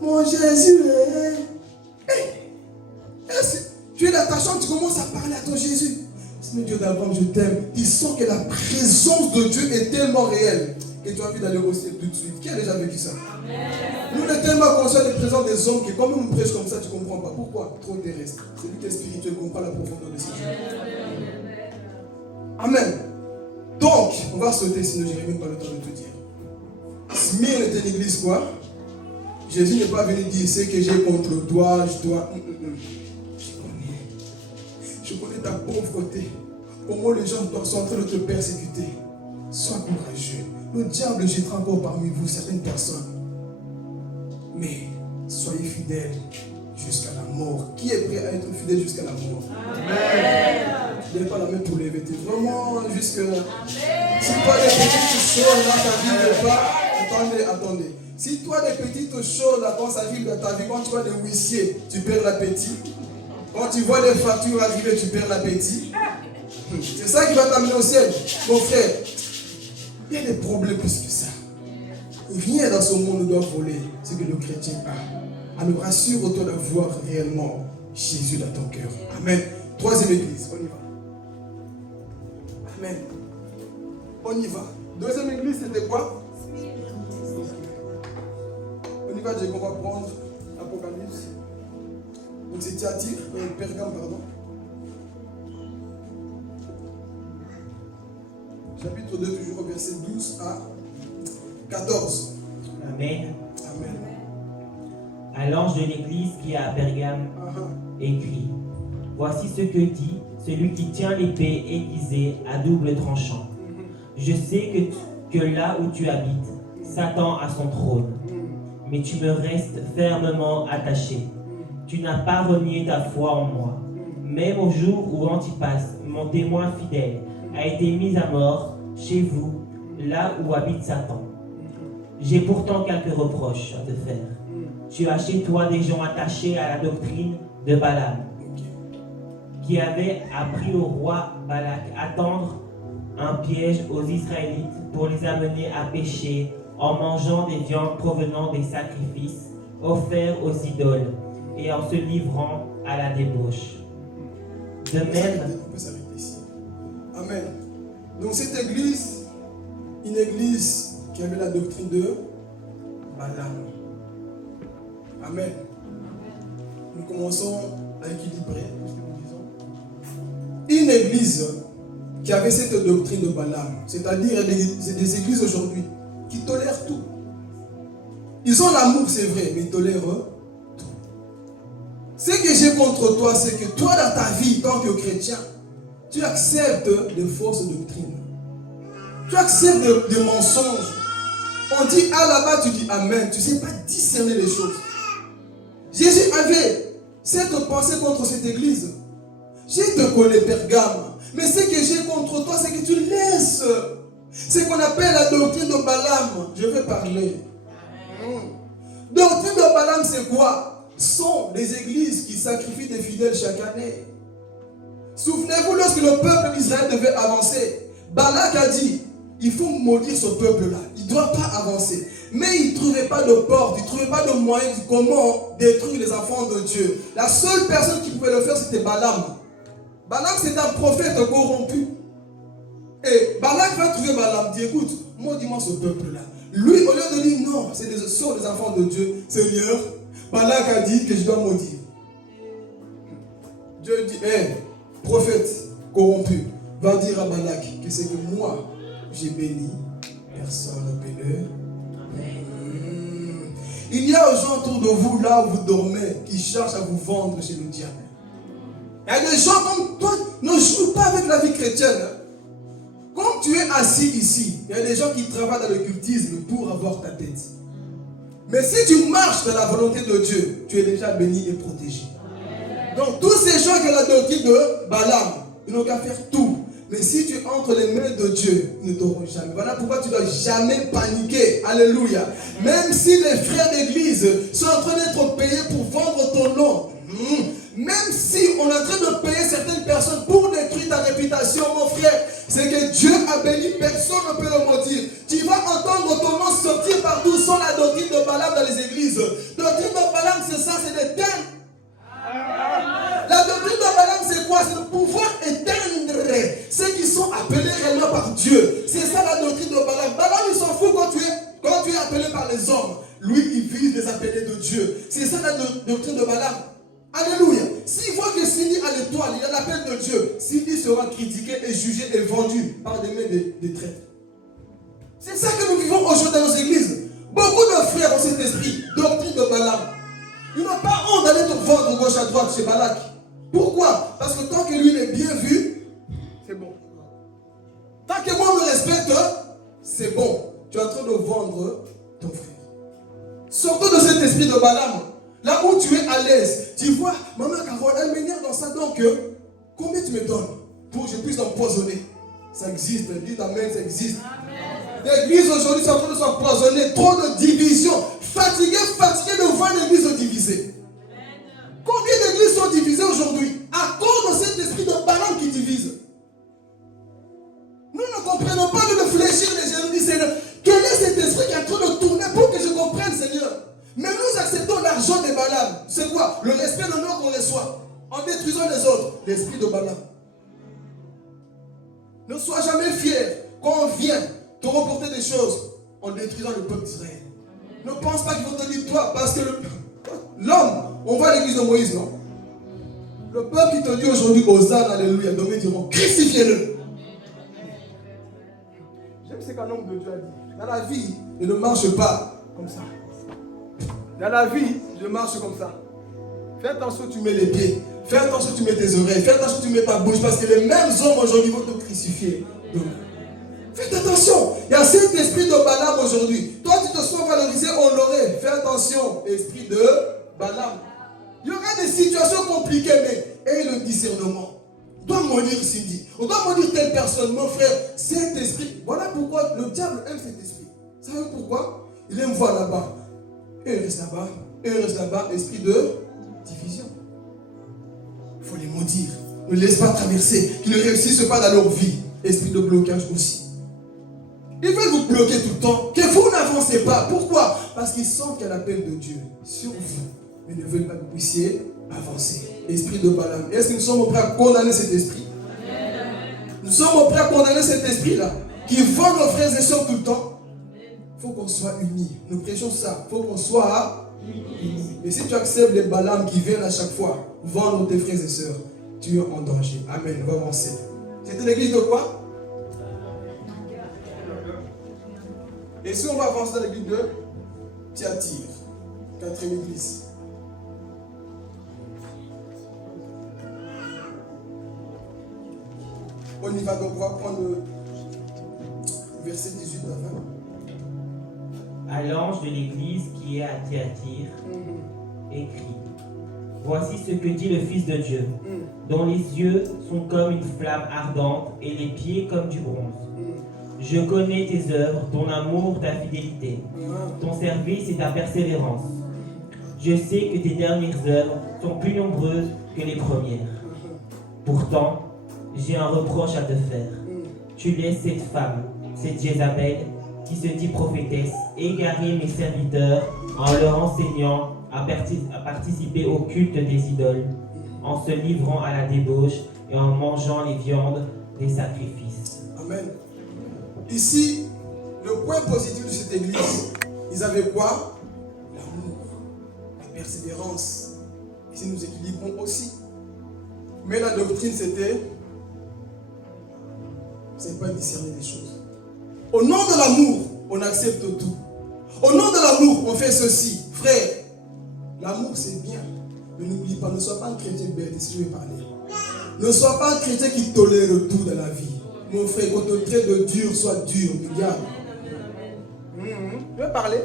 Mon Jésus est... Hey, tu es dans ta chambre, tu commences à parler à ton Jésus. Seigneur Dieu d'Abraham, je t'aime. Tu sens que la présence de Dieu est tellement réelle que tu as envie d'aller au ciel tout de suite. Qui a déjà vécu ça? Nous, on est tellement conscients des présences des hommes que quand on nous prêche comme ça, tu ne comprends pas. Pourquoi? Trop terrestre. Celui qui est spirituel comprend la profondeur de ce Dieu. Amen. Donc, on va sauter, sinon je n'ai même pas le temps de te dire. Smyrne était une église quoi? Jésus n'est pas venu dire ce que j'ai contre toi, je dois. Je connais ta pauvreté. Comment les gens sont en train de te persécuter. Sois courageux. Le diable jettera encore parmi vous certaines personnes. Mais soyez fidèles jusqu'à la mort. Qui est prêt à être fidèle jusqu'à la mort? Amen. Tu n'avais pas la main pour lever. Vraiment jusque. Si toi des petites choses là, ta vie n'est pas. Attendez. Si toi des petites choses là, quand ça arrive dans ta vie, quand tu vois des huissiers, tu perds l'appétit. Quand tu vois des factures arriver, tu perds l'appétit. C'est ça qui va t'amener au ciel. Mon frère, il y a des problèmes plus que ça. Rien dans ce monde ne doit voler ce que le chrétien a. Alors rassure-toi d'avoir réellement Jésus dans ton cœur. Amen. Troisième église, on y va. Amen. On y va. Deuxième église, c'était quoi? On y va, Dieu, qu'on va prendre Apocalypse. Donc c'est Thyatire, Pergame, pardon. Chapitre 2, toujours verset 12 à 14. Amen. Amen. À l'ange de l'église qui est à Pergame, écrit: Voici ce que dit celui qui tient l'épée aiguisée à double tranchant. Je sais que là où tu habites, Satan a son trône, mais tu me restes fermement attaché. Tu n'as pas renié ta foi en moi. Même au jour où Antipas, mon témoin fidèle, a été mis à mort chez vous, là où habite Satan. J'ai pourtant quelques reproches à te faire. Tu as chez toi des gens attachés à la doctrine de Balaam, qui avait appris au roi Balak à tendre un piège aux Israélites pour les amener à pécher en mangeant des viandes provenant des sacrifices offerts aux idoles et en se livrant à la débauche. De même... On peut s'arrêter ici. Amen. Donc cette église, une église qui avait la doctrine de Balaam. Amen. Nous commençons à équilibrer ce que nous disons. Une église qui avait cette doctrine de Balaam, c'est-à-dire des églises aujourd'hui qui tolèrent tout. Ils ont l'amour, c'est vrai, mais ils tolèrent tout. Ce que j'ai contre toi, c'est que toi, dans ta vie, tant que chrétien, tu acceptes de fausses doctrines. Tu acceptes des mensonges. On dit ah là-bas, tu dis amen. Tu ne sais pas discerner les choses. Jésus avait cette pensée contre cette église. Je te connais, Pergame. Mais ce que j'ai contre toi, c'est que tu laisses ce qu'on appelle la doctrine de Balaam. Je vais parler. Doctrine de Balaam, c'est quoi? Ce sont des églises qui sacrifient des fidèles chaque année. Souvenez-vous, lorsque le peuple d'Israël devait avancer, Balak a dit, il faut maudire ce peuple-là. Il ne doit pas avancer. Mais il ne trouvait pas de porte, il ne trouvait pas de moyen de comment détruire les enfants de Dieu. La seule personne qui pouvait le faire, c'était Balaam. Balaam, c'est un prophète corrompu. Et Balak va trouver Balaam, dit, écoute, maudis-moi ce peuple-là. Lui, au lieu de dire, non, sont des enfants de Dieu, Seigneur, Balak a dit que je dois maudire. Dieu dit, prophète corrompu, va dire à Balak que c'est que moi, j'ai béni, personne ne peut le. Il y a des gens autour de vous, là où vous dormez, qui cherchent à vous vendre chez le diable. Il y a des gens comme toi, ne jouent pas avec la vie chrétienne. Comme tu es assis ici, il y a des gens qui travaillent dans l'occultisme pour avoir ta tête. Mais si tu marches dans la volonté de Dieu, tu es déjà béni et protégé. Donc tous ces gens qui ont la doctrine de Balaam, ils n'ont qu'à faire tout. Mais si tu entres les mains de Dieu, ils ne t'auront jamais. Voilà pourquoi tu ne dois jamais paniquer. Alléluia. Même si les frères d'église sont en train d'être payés pour vendre ton nom, même si on est en train de payer certaines personnes pour détruire ta réputation, mon frère, c'est que Dieu a béni, personne ne peut le maudire. Tu vas entendre ton nom sortir partout sans la doctrine de Balaam dans les églises. La doctrine de Balaam, c'est ça, c'est d'éteindre. La doctrine de Balaam, c'est quoi? C'est de pouvoir éteindre appelé réellement par Dieu. C'est ça la doctrine de Balaam. Balaam, il s'en fout quand tu es appelé par les hommes. Lui, il vise les appelés de Dieu. C'est ça la doctrine de Balaam. Alléluia. S'il voit que Cindy a l'étoile, il a l'appel de Dieu, Cindy sera critiqué et jugé et vendu par des mains des traîtres. C'est ça que nous vivons aujourd'hui dans nos églises. Beaucoup de frères ont cet esprit, doctrine de Balaam. Ils n'ont pas honte d'aller te vendre gauche à droite chez Balak. Pourquoi? Parce que tant que lui est bien vu, c'est bon. Tant que moi me respecte, c'est bon. Tu es en train de vendre ton frère. Sortons de cet esprit de Balaam. Là où tu es à l'aise, tu vois, maman Carole, elle m'énerve dans ça, donc combien tu me donnes pour que je puisse t'empoisonner? Ça existe, dites amen, ça existe. L'église aujourd'hui, c'est en train de s'empoisonner, trop de divisions. Fatigué de voir l'église divisée. Combien d'églises sont divisées aujourd'hui à cause de cet esprit de Balaam qui divise? Nous ne comprenons pas de fléchir les genoux du Seigneur. Quel est cet esprit qui est en train de tourner pour que je comprenne, Seigneur? Mais nous acceptons l'argent de Balaam. C'est quoi? Le respect, l'honneur qu'on reçoit en détruisant les autres. L'esprit de Balaam. Ne sois jamais fier quand on vient te reporter des choses en détruisant le peuple d'Israël. Ne pense pas qu'ils vont te dire toi, parce que l'homme, on voit l'église de Moïse, non? Le peuple qui te dit aujourd'hui, Hosanna, alléluia, demain ils diront, crucifiez-le. J'aime ce qu'un homme de Dieu a dit. Dans la vie, il ne marche pas comme ça. Dans la vie, je marche comme ça. Fais attention, tu mets les pieds. Fais attention, tu mets tes oreilles. Fais attention, tu mets ta bouche. Parce que les mêmes hommes aujourd'hui vont te crucifier. Donc, faites attention. Il y a cet esprit de Balaam aujourd'hui. Toi, tu te sens valorisé, honoré. Fais attention, esprit de Balaam. Il y aura des situations compliquées, mais aie le discernement. On doit maudire Cindy. On doit maudire telle personne, mon frère. Cet esprit. Voilà pourquoi le diable aime cet esprit. Vous savez pourquoi? Il aime voir là-bas. Et il reste là-bas. Et il reste là-bas. Esprit de division. Il faut les maudire. Ne les laisse pas traverser. Qu'ils ne réussissent pas dans leur vie. Esprit de blocage aussi. Ils veulent vous bloquer tout le temps. Que vous n'avancez pas. Pourquoi? Parce qu'ils sentent qu'il y a l'appel de Dieu sur vous. Mais ne veulent pas que vous puissiez avancer. Esprit de Balaam. Est-ce que nous sommes prêts à condamner cet esprit? Nous sommes prêts à condamner cet esprit-là qui vend nos frères et sœurs tout le temps. Il faut qu'on soit unis. Nous prêchons ça. Il faut qu'on soit unis. Et si tu acceptes les Balaam qui viennent à chaque fois vendre tes frères et sœurs, tu es en danger. Amen. On va avancer. C'était l'église de quoi? Et si on va avancer dans l'église de Thyatire, 4e église. On y va donc, on va prendre le verset 18 à 20. À l'ange de l'église qui est à Thyatire, écrit: Voici ce que dit le Fils de Dieu, dont les yeux sont comme une flamme ardente et les pieds comme du bronze. Je connais tes œuvres, ton amour, ta fidélité, ton service et ta persévérance. Je sais que tes dernières œuvres sont plus nombreuses que les premières. Pourtant, j'ai un reproche à te faire. Tu laisses cette femme, cette Jézabel, qui se dit prophétesse, égarer mes serviteurs en leur enseignant à participer au culte des idoles, en se livrant à la débauche et en mangeant les viandes des sacrifices. Amen. Ici, le point positif de cette église, ils avaient quoi? L'amour, la persévérance. Ici, nous équilibrons aussi. Mais la doctrine, c'était, c'est pas discerner les choses. Au nom de l'amour, on accepte tout. Au nom de l'amour, on fait ceci. Frère, l'amour c'est bien. Mais n'oublie pas, ne sois pas un chrétien bête, si je veux parler. Ne sois pas un chrétien qui tolère tout dans la vie. Mon frère, quand ton trait de dur soit dur, regarde. Tu veux parler?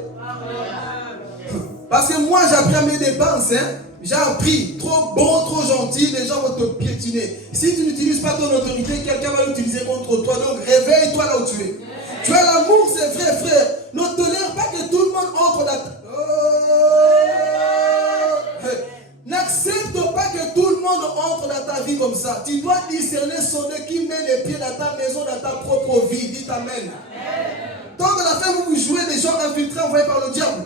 Parce que moi, j'ai appris à mes dépenses. J'ai appris, trop bon, trop gentil, les gens vont te piétiner. Si tu n'utilises pas ton autorité, quelqu'un va l'utiliser contre toi. Donc réveille-toi là où tu es. Tu as l'amour, c'est vrai, frère. Ne tolère pas que tout le monde entre dans N'accepte pas que tout le monde entre dans ta vie comme ça. Tu dois discerner son Dieu qui met les pieds dans ta maison, dans ta propre vie. Dites amen. Tant de la fin où vous jouez des gens infiltrés envoyés par le diable.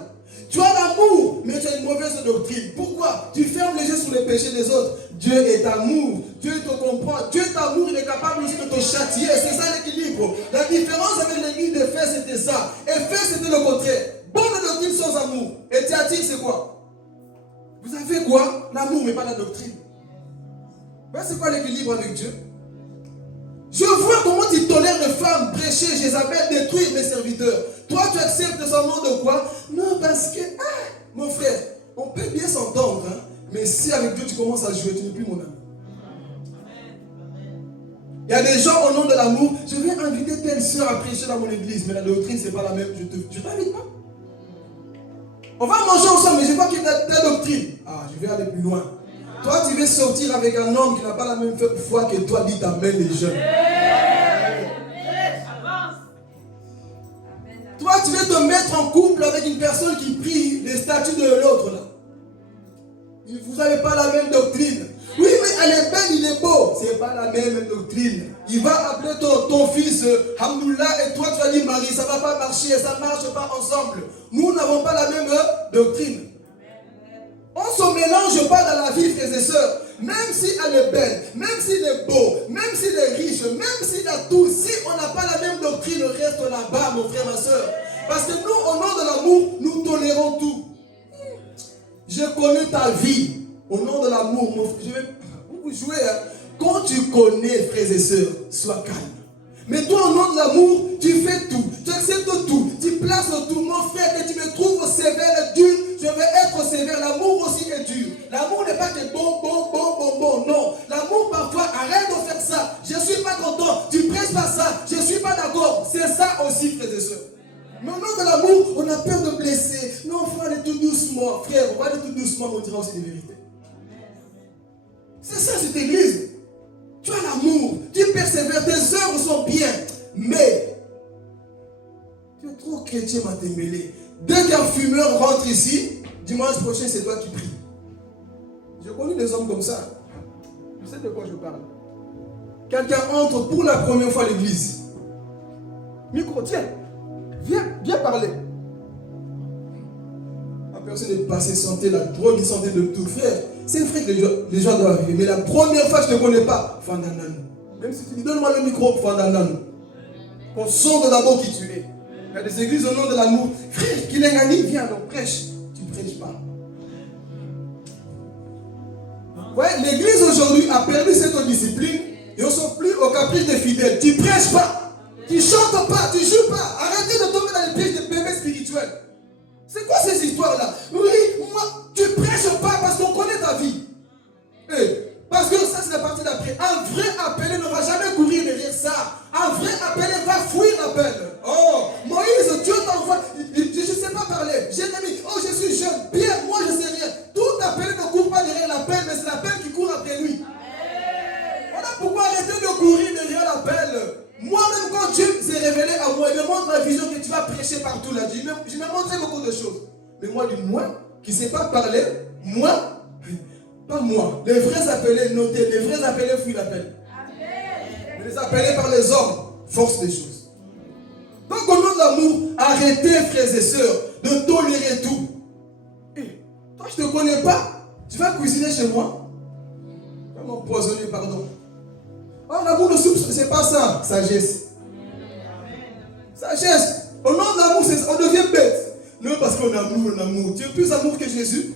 Tu as l'amour, mais mais tu as une mauvaise doctrine. Pourquoi? Tu fermes les yeux sur les péchés des autres. Dieu est amour. Dieu te comprend. Dieu est amour. Il est capable aussi de te châtier. C'est ça l'équilibre. La différence avec l'église d'Éphèse, c'était ça. Éphèse, c'était le contraire. Bonne doctrine sans amour. Et Thyatire, c'est quoi? Vous avez quoi? L'amour, mais pas la doctrine. Ben, c'est quoi l'équilibre avec Dieu? Je vois comment tu tolères les femmes prêcher Jézabel, détruire mes serviteurs. Toi, tu acceptes son nom de quoi? Non, parce que, mon frère, on peut bien s'entendre, hein, mais si avec Dieu tu commences à jouer, tu n'es plus mon ami. Il y a des gens au nom de l'amour, je vais inviter telle soeur à prêcher dans mon église, mais la doctrine, c'est pas la même. Je t'invite pas. On va manger ensemble, mais je vois qu'il y a ta doctrine. Ah, je vais aller plus loin. Toi, tu veux sortir avec un homme qui n'a pas la même foi que toi, dit amen les jeunes. Toi, tu veux te mettre en couple avec une personne qui prie les statuts de l'autre là. Vous n'avez pas la même doctrine. Oui, mais elle est belle, il est beau. Ce n'est pas la même doctrine. Il va appeler ton fils Hamdoullah et toi tu vas dire Marie, ça ne va pas marcher, ça ne marche pas ensemble. Nous n'avons pas la même doctrine. On ne se mélange pas dans la vie, frères et sœurs. Même si elle est belle, même s'il est beau, même s'il est riche, même s'il a tout, si on n'a pas la même doctrine, reste là-bas, mon frère, ma soeur. Parce que nous, au nom de l'amour, nous tolérons tout. Je connais ta vie. Au nom de l'amour, mon frère, je vais vous jouer. Hein. Quand tu connais, frères et sœurs, sois calme. Mais toi, au nom de l'amour, tu fais tout. Tu acceptes tout. Tu places tout. Mon frère, que tu me trouves sévère et dur, je vais être sévère. L'amour aussi est dur. L'amour n'est pas que bon. Non. L'amour, parfois, arrête de faire ça. Je ne suis pas content. Tu prêches pas ça. Je ne suis pas d'accord. C'est ça aussi, frères et sœurs. Mais au nom de l'amour, on a peur de blesser. Non, il faut aller tout doucement. Frère, on va aller tout doucement, mais on dira aussi des vérités. C'est ça, cette église. Tu as l'amour, tu persévères, tes œuvres sont bien, mais tu es trop chrétien à te mêler. Dès qu'un fumeur rentre ici, dimanche prochain, c'est toi qui pries. J'ai connu des hommes comme ça. Tu sais de quoi je parle. Quelqu'un entre pour la première fois à l'église. Micro, tiens, viens parler. La personne est passée, sentait la drogue, il sentait de tout faire. C'est vrai que les gens doivent arriver. Mais la première fois, je ne te connais pas. Fandanano. Même si tu dis, donne-moi le micro, Fandanano. Qu'on sonde d'abord qui tu es. Il y a des églises au nom de l'amour. Frère, qu'il est gagné, viens donc prêche. Tu ne prêches pas. Ouais, l'église aujourd'hui a perdu cette discipline et on ne sont plus au caprice des fidèles. Tu ne prêches pas. Tu ne chantes pas. Tu ne joues pas. Arrêtez de tomber dans les pièges des bébés spirituels. C'est quoi ces histoires-là? Oui, moi, tu ne prêches pas parce qu'on connaît ta vie. Parce que ça, c'est la partie d'après. Un vrai appelé ne va jamais courir derrière ça. Un vrai appelé va fuir l'appel. Oh, Moïse, Dieu t'envoie. Je ne sais pas parler. J'ai un ami. Oh, je suis jeune. Bien, moi, je ne sais rien. Tout appelé ne court pas derrière l'appel, mais c'est l'appel qui court après lui. Voilà pourquoi arrêter de courir derrière l'appel. Moi-même, quand Dieu s'est révélé à moi, il me montre la vision que tu vas prêcher partout là. Je m'ai montré beaucoup de choses. Mais moi, qui ne sais pas parler, pas moi. Les vrais appelés, notez, les vrais appelés fuient l'appel. Mais les appelés par les hommes forcent les choses. Donc, au nom de l'amour, arrêtez, frères et sœurs, de tolérer tout. Toi, je ne te connais pas. Tu vas cuisiner chez moi. Tu vas m'empoisonner, pardon. Oh, l'amour de soupe, c'est pas ça. Sagesse. Sagesse. Au nom de l'amour, on devient bête. Non, parce qu'on a amour. Tu es plus amour que Jésus.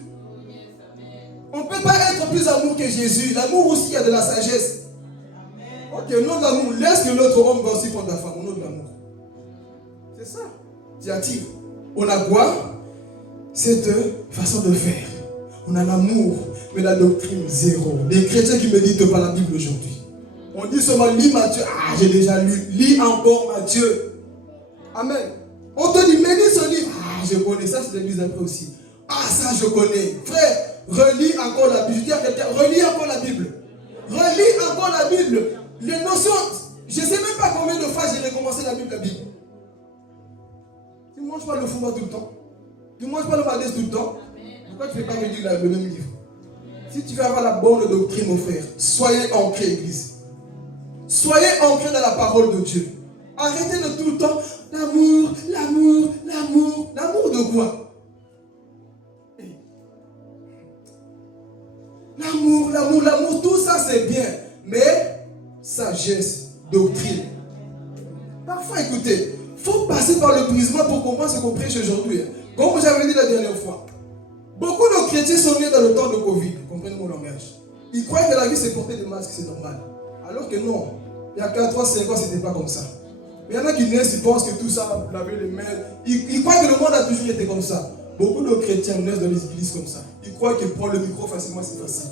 On ne peut pas être plus amour que Jésus. L'amour aussi, il y a de la sagesse. Ok, au nom de l'amour, laisse que l'autre homme va aussi prendre la femme. Au nom de l'amour. C'est ça. Thyatire. On a quoi? Cette façon de faire. On a l'amour, mais la doctrine zéro. Les chrétiens qui méditent pas la Bible aujourd'hui. On dit seulement, lis Matthieu. Ah, j'ai déjà lu. Lis encore Matthieu. Amen. On te dit, médite ce livre. Ah, je connais. Ça, c'est l'église après aussi. Ah, ça, je connais. Frère, relis encore la Bible. Je dis à quelqu'un, relis encore la Bible. Relis encore la Bible. Les notions, je ne sais même pas combien de fois j'ai recommencé la Bible. Tu ne manges pas le fourma tout le temps. Tu ne manges pas le malaise tout le temps. Pourquoi tu ne fais pas me dire le même livre? Si tu veux avoir la bonne doctrine, mon frère, soyez ancrés, église. Soyez ancrés dans la parole de Dieu. Arrêtez de tout le temps, l'amour. L'amour de quoi? l'amour, tout ça c'est bien. Mais sagesse, doctrine. Parfois, écoutez, il faut passer par le prisme pour comprendre ce qu'on prêche aujourd'hui. Comme j'avais dit la dernière fois, beaucoup de chrétiens sont nés dans le temps de Covid. Comprenez mon langage. Ils croient que la vie c'est porter des masques, c'est normal. Alors que non, il y a 4 ans, 5 ans, c'était pas comme ça. Mais il y en a qui naissent, ils pensent que tout ça, laver les mains. Ils croient que le monde a toujours été comme ça. Beaucoup de chrétiens naissent dans les églises comme ça. Ils croient que prendre le micro facilement, c'est facile.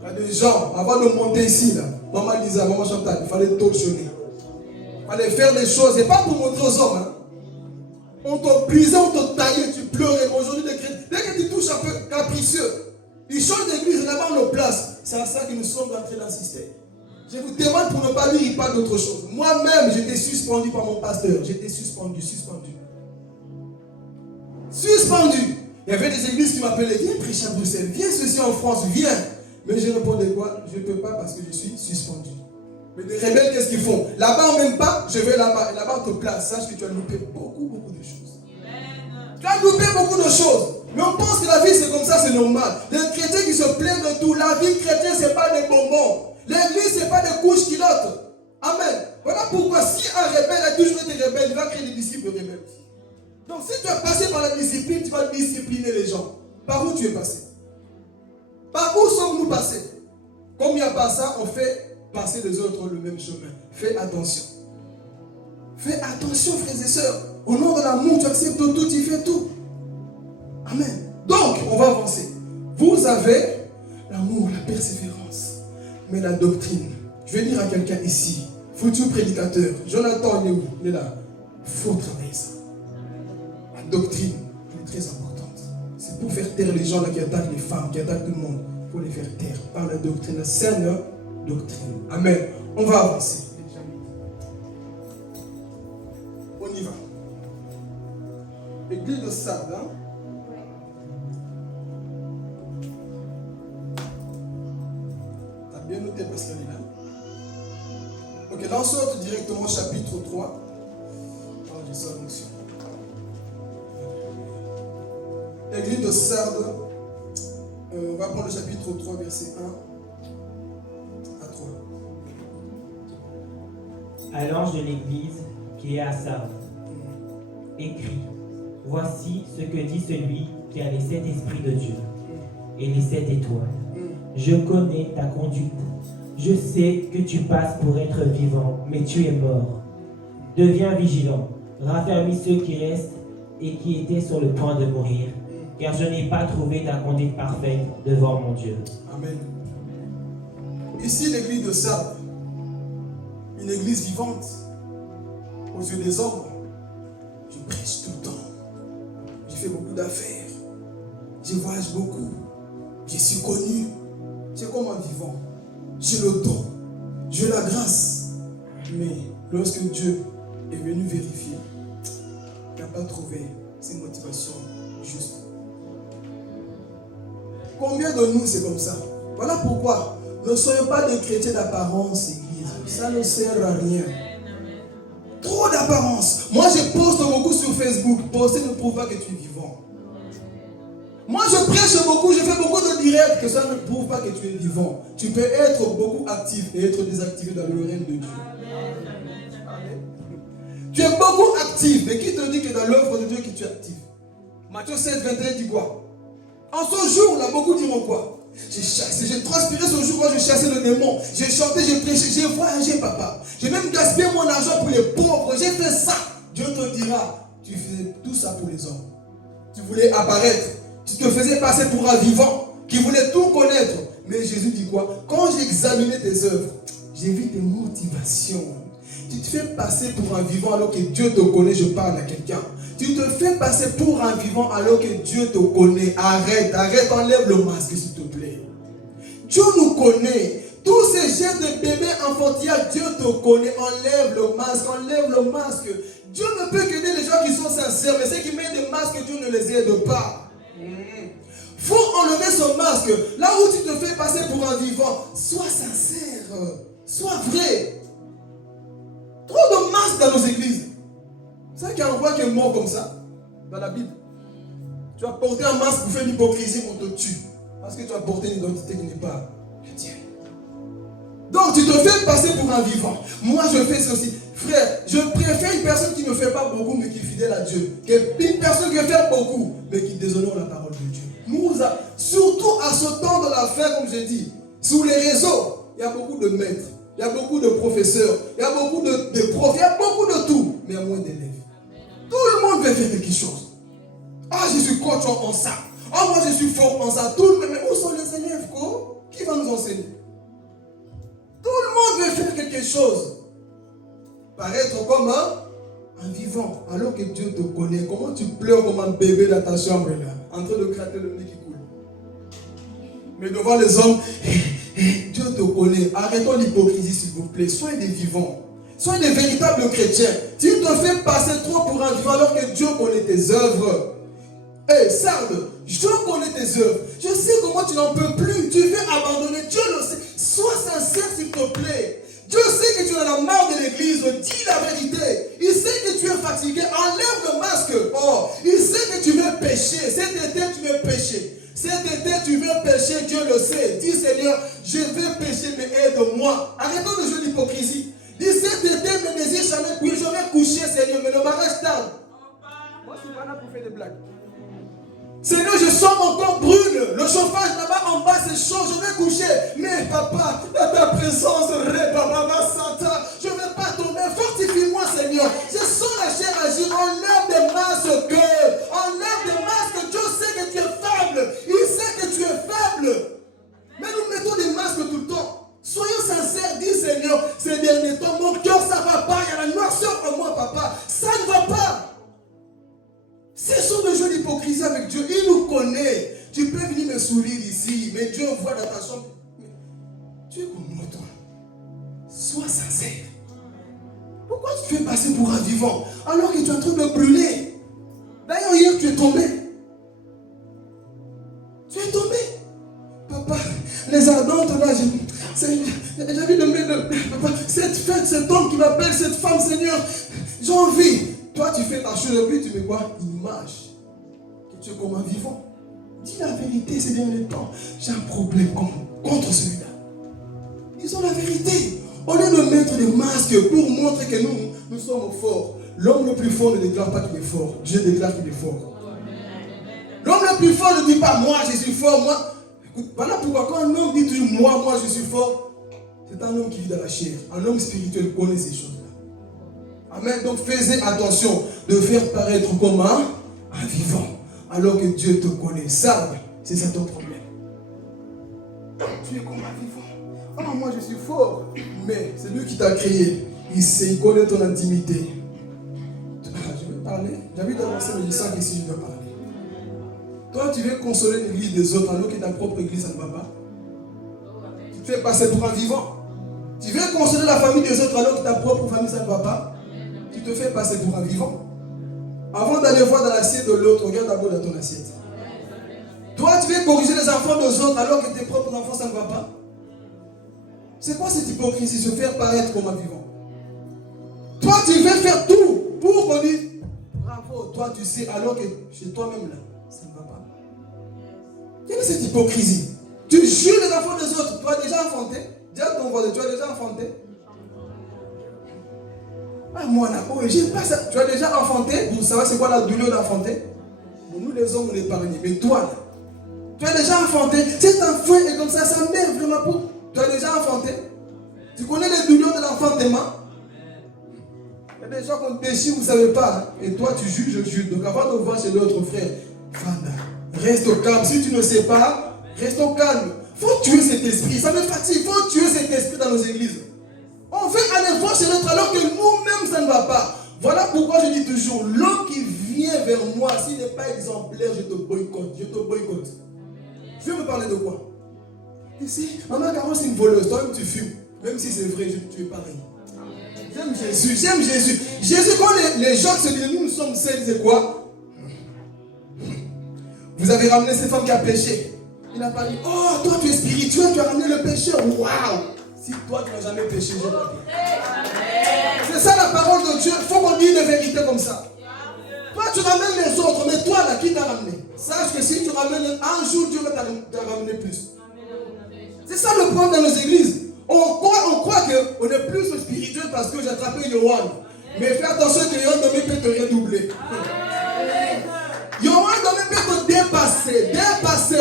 Il y a des gens, avant de monter ici, là, Maman Lisa, Maman Chantal, il fallait torsionner. Il fallait faire des choses, et pas pour montrer aux hommes. Hein. On te brisait, on te taillait, tu pleurais. Aujourd'hui, les chrétiens, dès que tu touches un peu capricieux, ils changent d'église, là-bas on le place. C'est à ça que nous sommes en train d'assister. Je vous demande pour ne pas dire, il parle d'autre chose. Moi-même, j'étais suspendu par mon pasteur. J'étais suspendu. Il y avait des églises qui m'appelaient, viens prêcher à Bruxelles, viens ceci en France, viens. Mais je répondais quoi? Je ne peux pas parce que je suis suspendu. Mais les rebelles, qu'est-ce qu'ils font? Là-bas, on m'aime pas, je vais là-bas. Et là-bas, on te place. Sache que tu as loupé beaucoup de choses. Amen. Tu as loupé beaucoup de choses. Mais on pense que la vie, c'est comme ça, c'est normal. Les chrétiens qui se plaignent de tout, la vie chrétienne, ce n'est pas des bonbons. L'église, ce n'est pas des couches culottes. Amen. Voilà pourquoi si un rebelle a toujours été rebelle, il va créer des disciples rebelles. Donc si tu es passé par la discipline, tu vas discipliner les gens. Par où tu es passé? Par où sommes-nous passés? Comme il n'y a pas ça, on fait passer les autres le même chemin. Fais attention. Fais attention, frères et sœurs. Au nom de l'amour, tu acceptes tout, tu fais tout. Amen. Donc, on va avancer. Vous avez l'amour, la persévérance. Mais la doctrine, je vais dire à quelqu'un ici, futur prédicateur, Jonathan, il est où? Il est là. Il faut travailler ça. La doctrine, elle est très importante. C'est pour faire taire les gens là qui attaquent les femmes, qui attaquent tout le monde. Pour les faire taire par la doctrine, la saine doctrine. Amen. On va avancer. On y va. Église de Sardes. Hein? T'as bien noté parce qu'elle est là. Ok, là on sort directement au chapitre 3. Oh, j'ai ça l'onction. Église de Sardes. On va prendre le chapitre 3, verset 1 à 3. À l'ange de l'église qui est à Sardes, écrit, voici ce que dit celui qui a les 7 esprits de Dieu et les 7 étoiles. Je connais ta conduite. Je sais que tu passes pour être vivant, mais tu es mort. Deviens vigilant, raffermis ceux qui restent et qui étaient sur le point de mourir, car je n'ai pas trouvé ta conduite parfaite devant mon Dieu. Amen. Ici, l'église de Sardes, une église vivante, aux yeux des hommes. Je prêche tout le temps. J'ai fait beaucoup d'affaires. Je voyage beaucoup. Je suis connu. C'est comme un vivant. J'ai le don. J'ai la grâce. Mais lorsque Dieu est venu vérifier, il n'a pas trouvé ses motivations justes. Combien de nous c'est comme ça? Voilà pourquoi ne soyons pas des chrétiens d'apparence, église. Ça ne sert à rien. Trop d'apparence. Moi je poste beaucoup sur Facebook. Poster ne prouve pas que tu es vivant. Moi je prêche beaucoup, je fais beaucoup de directs, que ça ne prouve pas que tu es vivant. Tu peux être beaucoup actif et être désactivé dans le règne de Dieu. Amen. Tu es beaucoup actif, mais qui te dit que dans l'œuvre de Dieu que tu es actif? Matthieu 7, 21 dit quoi? En ce jour-là, beaucoup diront quoi? J'ai transpiré ce jour, moi je chassais le démon. J'ai chanté, j'ai prêché, j'ai voyagé, papa. J'ai même gaspillé mon argent pour les pauvres. J'ai fait ça. Dieu te dira, tu faisais tout ça pour les hommes. Tu voulais apparaître. Tu te faisais passer pour un vivant qui voulait tout connaître. Mais Jésus dit quoi? Quand j'ai examiné tes œuvres, j'ai vu tes motivations. Tu te fais passer pour un vivant alors que Dieu te connaît. Je parle à quelqu'un. Tu te fais passer pour un vivant alors que Dieu te connaît. Arrête, enlève le masque s'il te plaît. Dieu nous connaît. Tous ces gestes de bébé enfantillage, Dieu te connaît. Enlève le masque. Dieu ne peut qu'aider les gens qui sont sincères, mais ceux qui mettent des masques, Dieu ne les aide pas. Faut enlever ce masque. Là où tu te fais passer pour un vivant, sois sincère, sois vrai. Trop de masques dans nos églises. C'est ça qu'il y a un roi qui est mort comme ça, dans la Bible. Tu as porté un masque pour faire l'hypocrisie, on te tue. Parce que tu as porté une identité qui n'est pas la tienne. Donc tu te fais passer pour un vivant. Moi je fais ceci. Frère, je préfère une personne qui ne fait pas beaucoup mais qui est fidèle à Dieu. Une personne qui fait beaucoup mais qui déshonore la parole de Dieu. Surtout à ce temps de la fin, comme j'ai dit, sur les réseaux, il y a beaucoup de maîtres, il y a beaucoup de professeurs, il y a beaucoup de profs, il y a beaucoup de tout, mais il y a moins d'élèves. Tout le monde veut faire quelque chose. Ah, je suis coach en ça. Ah, moi je suis fort en ça. Tout le monde, mais où sont les élèves, quoi? Qui va nous enseigner? Tout le monde veut faire quelque chose. Paraître comme un vivant, alors que Dieu te connaît. Comment tu pleures comme un bébé dans ta chambre là, en train de gratter le nez qui coule. Mais devant les hommes, Dieu te connaît. Arrêtons l'hypocrisie s'il vous plaît. Soyez des vivants. Soyez des véritables chrétiens. Tu te fais passer trop pour un vivant alors que Dieu connaît tes œuvres. Hé, Sardes, je connais tes œuvres. Je sais comment tu n'en peux plus. Tu veux abandonner. Dieu le sait. Sois sincère s'il te plaît. Dieu sait que tu en as marre de l'église. Dis la vérité. Il sait que tu es fatigué. Enlève le masque. Oh, il sait que tu veux pécher. Cet été, tu veux pécher. Cet été, tu veux pécher. Dieu le sait. Dis Seigneur, je vais pécher, mais aide-moi. Arrêtons de jouer l'hypocrisie. Dis cet été, mes désirs jamais coucher. Je vais coucher, Seigneur, mais le mariage tarde. Moi, je suis pas là pour faire des blagues. Seigneur, je sens mon corps brûle. Le chauffage là-bas en bas, c'est chaud. Je vais coucher. Mais papa, dans ta présence, je ne vais pas tomber. Fortifie-moi, Seigneur. Je sens la chair agir. Enlève des masques. Enlève des masques. Dieu sait que tu es faible. Il sait que tu es faible. Mais nous mettons des masques tout le temps. Soyons sincères. Dis, Seigneur, ces derniers temps, mon cœur, ça ne va pas. Il y a la noirceur en moi, papa. Ça ne va pas. Cessons de jouer l'hypocrisie avec Dieu. Il nous connaît. Tu peux venir me sourire ici, mais Dieu voit dans ta chambre. Tu es comme moi, toi. Sois sincère. Pourquoi tu te fais passer pour un vivant alors que tu es en train de brûler? D'ailleurs, hier, tu es tombé. Tu es tombé. Papa, les ardentes là, j'ai envie de mettre. Papa, cette fête, cet homme qui m'appelle, cette femme, Seigneur, j'ai envie. Toi, tu fais ta chose et puis tu mets quoi? Image. Que tu es comme un vivant. Dis la vérité ces derniers temps. J'ai un problème contre celui-là. Disons la vérité. Au lieu de mettre des masques pour montrer que nous sommes forts. L'homme le plus fort ne déclare pas qu'il est fort. Dieu déclare qu'il est fort. L'homme le plus fort ne dit pas moi je suis fort. Moi. Écoute, voilà pourquoi quand un homme dit toujours moi je suis fort, c'est un homme qui vit dans la chair. Un homme spirituel connaît ces choses. Amen. Donc faites attention de faire paraître comme un vivant, alors que Dieu te connaît. Ça, c'est ça ton problème. Tu es comme un vivant. Oh, moi je suis fort. Mais c'est lui qui t'a créé. Il sait, il connaît ton intimité. Je vais parler. J'avais d'avancer, mais je sens qu'ici je dois parler. Toi, tu veux consoler l'église des autres, alors que ta propre église, ça ne va pas. Tu te fais passer pour un vivant. Tu veux consoler la famille des autres, alors que ta propre famille, ça ne va pas. Tu te fais passer pour un vivant. Avant d'aller voir dans l'assiette de l'autre, regarde d'abord dans ton assiette. Toi, tu veux corriger les enfants des autres alors que tes propres enfants, ça ne va pas. C'est quoi cette hypocrisie, se faire paraître comme un vivant? Toi, tu veux faire tout pour qu'on dise bravo, toi tu sais, alors que chez toi-même là, ça ne va pas. Quelle est cette hypocrisie? Tu juges les enfants des autres. Tu as déjà enfanté? Dis à ton voisin, tu as déjà enfanté? Ah, moi, j'aime pas ça. Tu as déjà enfanté? Vous savez c'est quoi la douleur d'enfanter? Nous les hommes, on est épargnés. Mais toi, là, tu as déjà enfanté? Cet enfant est comme ça m'aide vraiment pour. Tu as déjà enfanté? Tu connais les douleurs de l'enfantement? Il y a des gens qu'on déchire, vous ne savez pas. Hein? Et toi, tu juges, je juge. Donc avant de voir chez l'autre frère, reste au calme. Si tu ne sais pas, reste au calme. Il faut tuer cet esprit. Ça me fatigue. Il faut tuer cet esprit dans nos églises. On veut aller voir chez l'autre alors que nous-mêmes, ça ne va pas. Voilà pourquoi je dis toujours, l'homme qui vient vers moi, s'il n'est pas exemplaire, je te boycotte. Je te boycotte. Je vais me parler de quoi? Ici, maman Caro, c'est une voleuse. Toi-même, tu fumes. Même si c'est vrai, tu es pareil. J'aime Jésus, j'aime Jésus. Jésus, quand les gens se disent, nous sommes saints, c'est quoi? Vous avez ramené cette femme qui a péché. Il n'a pas dit, oh, toi tu es spirituel, tu as ramené le péché. Waouh! Si toi tu n'as jamais péché, je vais dire. C'est ça la parole de Dieu. Il faut qu'on dise des vérités comme ça. Toi tu ramènes les autres, mais toi là, qui t'a ramené? Sache que si tu ramènes un jour, Dieu va t'en ramener plus. C'est ça le problème dans nos églises. On croit qu'on est plus spirituel parce que j'ai attrapé Yohan. Mais fais attention que Yohan ne peut te rien doubler. Yohan ne peut te dépasser.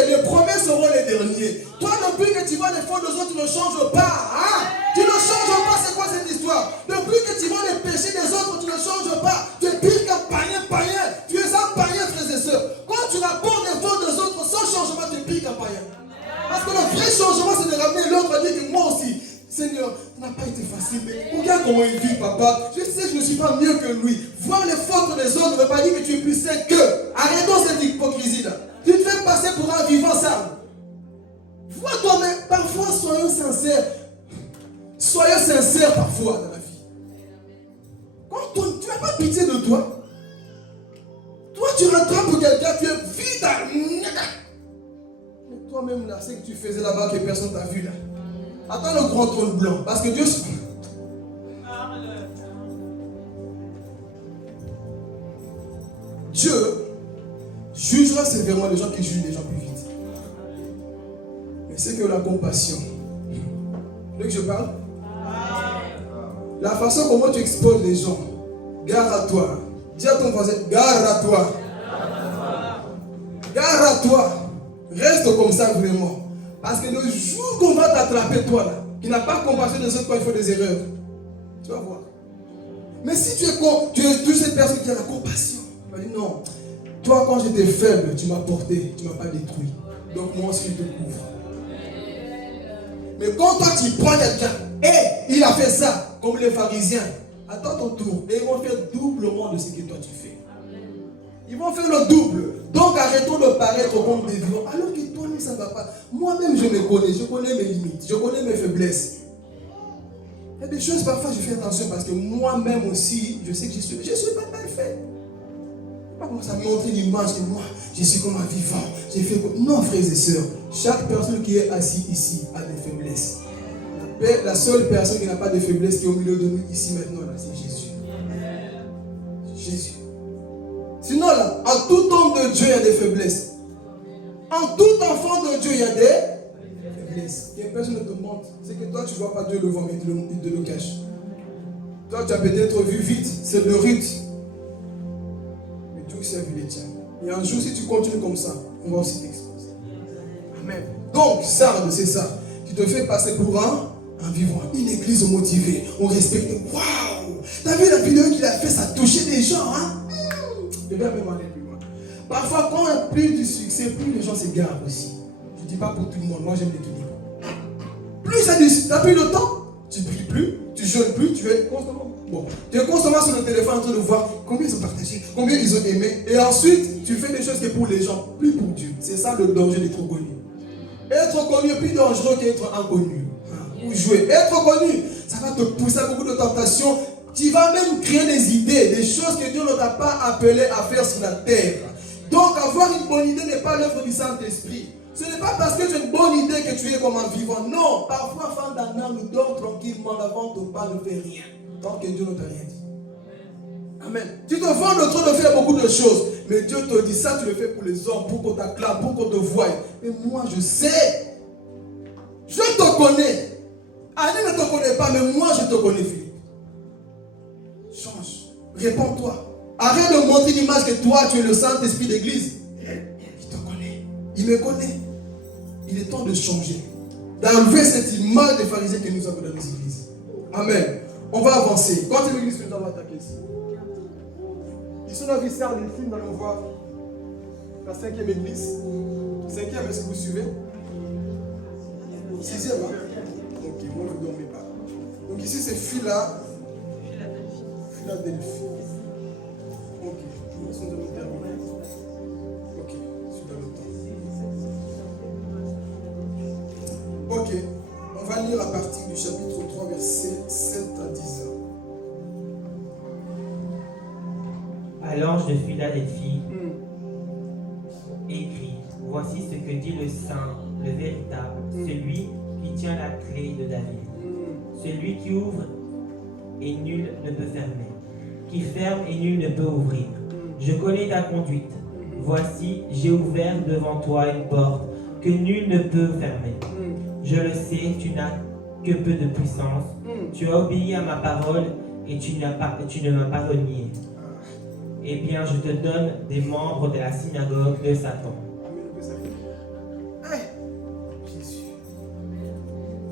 Les premiers seront les derniers. Toi, depuis que tu vois les fautes des autres, tu ne changes pas. Hein? Tu ne changes pas, c'est quoi cette histoire? Depuis que tu vois les péchés des autres, tu ne changes pas. Tu es pire qu'un païen. Tu es un païen, frères et sœurs. Quand tu rapportes les fautes des autres sans changement, tu es pire qu'un païen. Parce que le vrai changement, c'est de ramener l'autre à dire que moi aussi, Seigneur, ça n'a pas été facile, mais regarde comment il vit, papa. Je sais que je ne suis pas mieux que lui. Voir les fautes des autres ne veut pas dire que tu es plus sain qu'eux. Arrêtons cette hypocrisie-là. Tu te fais passer pour un vivant sale. Vois toi-même, parfois soyons sincères. Soyons sincères parfois dans la vie. Quand tu n'as pas pitié de toi, toi tu rattrapes quelqu'un, tu es vite à... Mais toi-même là, c'est que tu faisais là-bas que personne t'a vu là. Attends le grand trône blanc, parce que Dieu... Dieu jugera sévèrement les gens qui jugent les gens plus vite. Mais c'est que la compassion. Vous voulez que je parle? La façon comment tu exposes les gens. Gare à toi. Dis à ton voisin, gare à toi. Gare à toi. Reste comme ça vraiment. Parce que le jour qu'on va t'attraper, toi là, qui n'a pas compassion des autres quand il faut des erreurs, tu vas voir. Mais si tu es toute cette personne qui a la compassion, tu vas dire non, toi quand j'étais faible, tu m'as porté, tu ne m'as pas détruit. Donc moi aussi je te couvre. Mais quand toi tu prends quelqu'un, et il a fait ça, comme les pharisiens, attends ton tour, et ils vont faire doublement de ce que toi tu fais. Ils vont faire le double. Donc arrêtons de paraître comme des vivants. Alors que toi-même ça ne va pas. Moi-même je me connais, je connais mes limites, je connais mes faiblesses. Il y a des choses parfois je fais attention parce que moi-même aussi, je sais que je suis pas mal fait. Pas commencer à montrer l'image que moi, je suis comme un vivant. J'ai fait comme... Non, frères et sœurs, chaque personne qui est assise ici a des faiblesses. La seule personne qui n'a pas de faiblesse qui est au milieu de nous ici maintenant, là, c'est Jésus. C'est Jésus. Sinon, là, en tout homme de Dieu, il y a des faiblesses. En tout enfant de Dieu, il y a des faiblesses. Et personne ne te montre. C'est que toi, tu ne vois pas Dieu le voir, mais il te le cache. Toi, tu as peut-être vu vite, c'est de Ruth. Mais Dieu aussi a vu les tiens. Et un jour, si tu continues comme ça, on va aussi t'exposer. Amen. Donc, Sardes, c'est ça. Tu te fais passer pour un vivant. Une église motivée. On respecte. Waouh! T'as vu la vidéo qu'il a fait, ça a touché des gens, hein? Je vais même aller plus loin. Parfois, quand il y a plus de succès, plus les gens s'égarent aussi. Je ne dis pas pour tout le monde, moi j'aime l'équilibre. Plus ça tu n'as plus le temps, tu ne pries plus, tu jeûnes plus, tu es constamment. Bon, tu es constamment sur le téléphone en train de voir combien ils ont partagé, combien ils ont aimé. Et ensuite, tu fais des choses qui sont pour les gens, plus pour Dieu. C'est ça le danger d'être connu. Être connu est plus dangereux qu'être inconnu. Ou jouer. Être connu, ça va te pousser à beaucoup de tentations. Tu vas même créer des idées, des choses que Dieu ne t'a pas appelé à faire sur la terre. Donc avoir une bonne idée n'est pas l'œuvre du Saint-Esprit. Ce n'est pas parce que tu as une bonne idée que tu es comme un vivant. Non, parfois, fin d'année, nous dort tranquillement avant de pas ne faire rien. Tant que Dieu ne t'a rien dit. Amen. Tu te vends le droit de faire beaucoup de choses. Mais Dieu te dit ça, tu le fais pour les hommes, pour qu'on t'acclame, pour qu'on te voie. Mais moi, je sais. Je te connais. Annie ne te connaît pas, mais moi, je te connais, Philippe. Change. Réponds-toi. Arrête de montrer l'image que toi, tu es le Saint-Esprit d'église. Il te connaît. Il me connaît. Il est temps de changer. D'enlever cette image des pharisiens que nous avons dans nos églises. Amen. On va avancer. Quand est l'église que nous avons attaqué ici? Ici, on a vu ça, les films, nous allons voir la 5e église. 5e, est-ce que vous suivez? 6e, hein? Ok, moi je ne dormais pas. Donc ici, c'est Philadelphie. Ok, je me sens de me terminer. Ok, je suis dans le temps. Ok, on va lire à partir du chapitre 3, versets 7 à 10. À l'ange de Philadelphie, écrit, voici ce que dit le Saint, le véritable, celui qui tient la clé de David, celui qui ouvre et nul ne peut fermer, qui ferme et nul ne peut ouvrir. Je connais ta conduite. Voici, j'ai ouvert devant toi une porte que nul ne peut fermer. Je le sais, tu n'as que peu de puissance. Tu as obéi à ma parole et tu ne m'as pas renié. Eh bien, je te donne des membres de la synagogue de Satan. Hey, Jésus.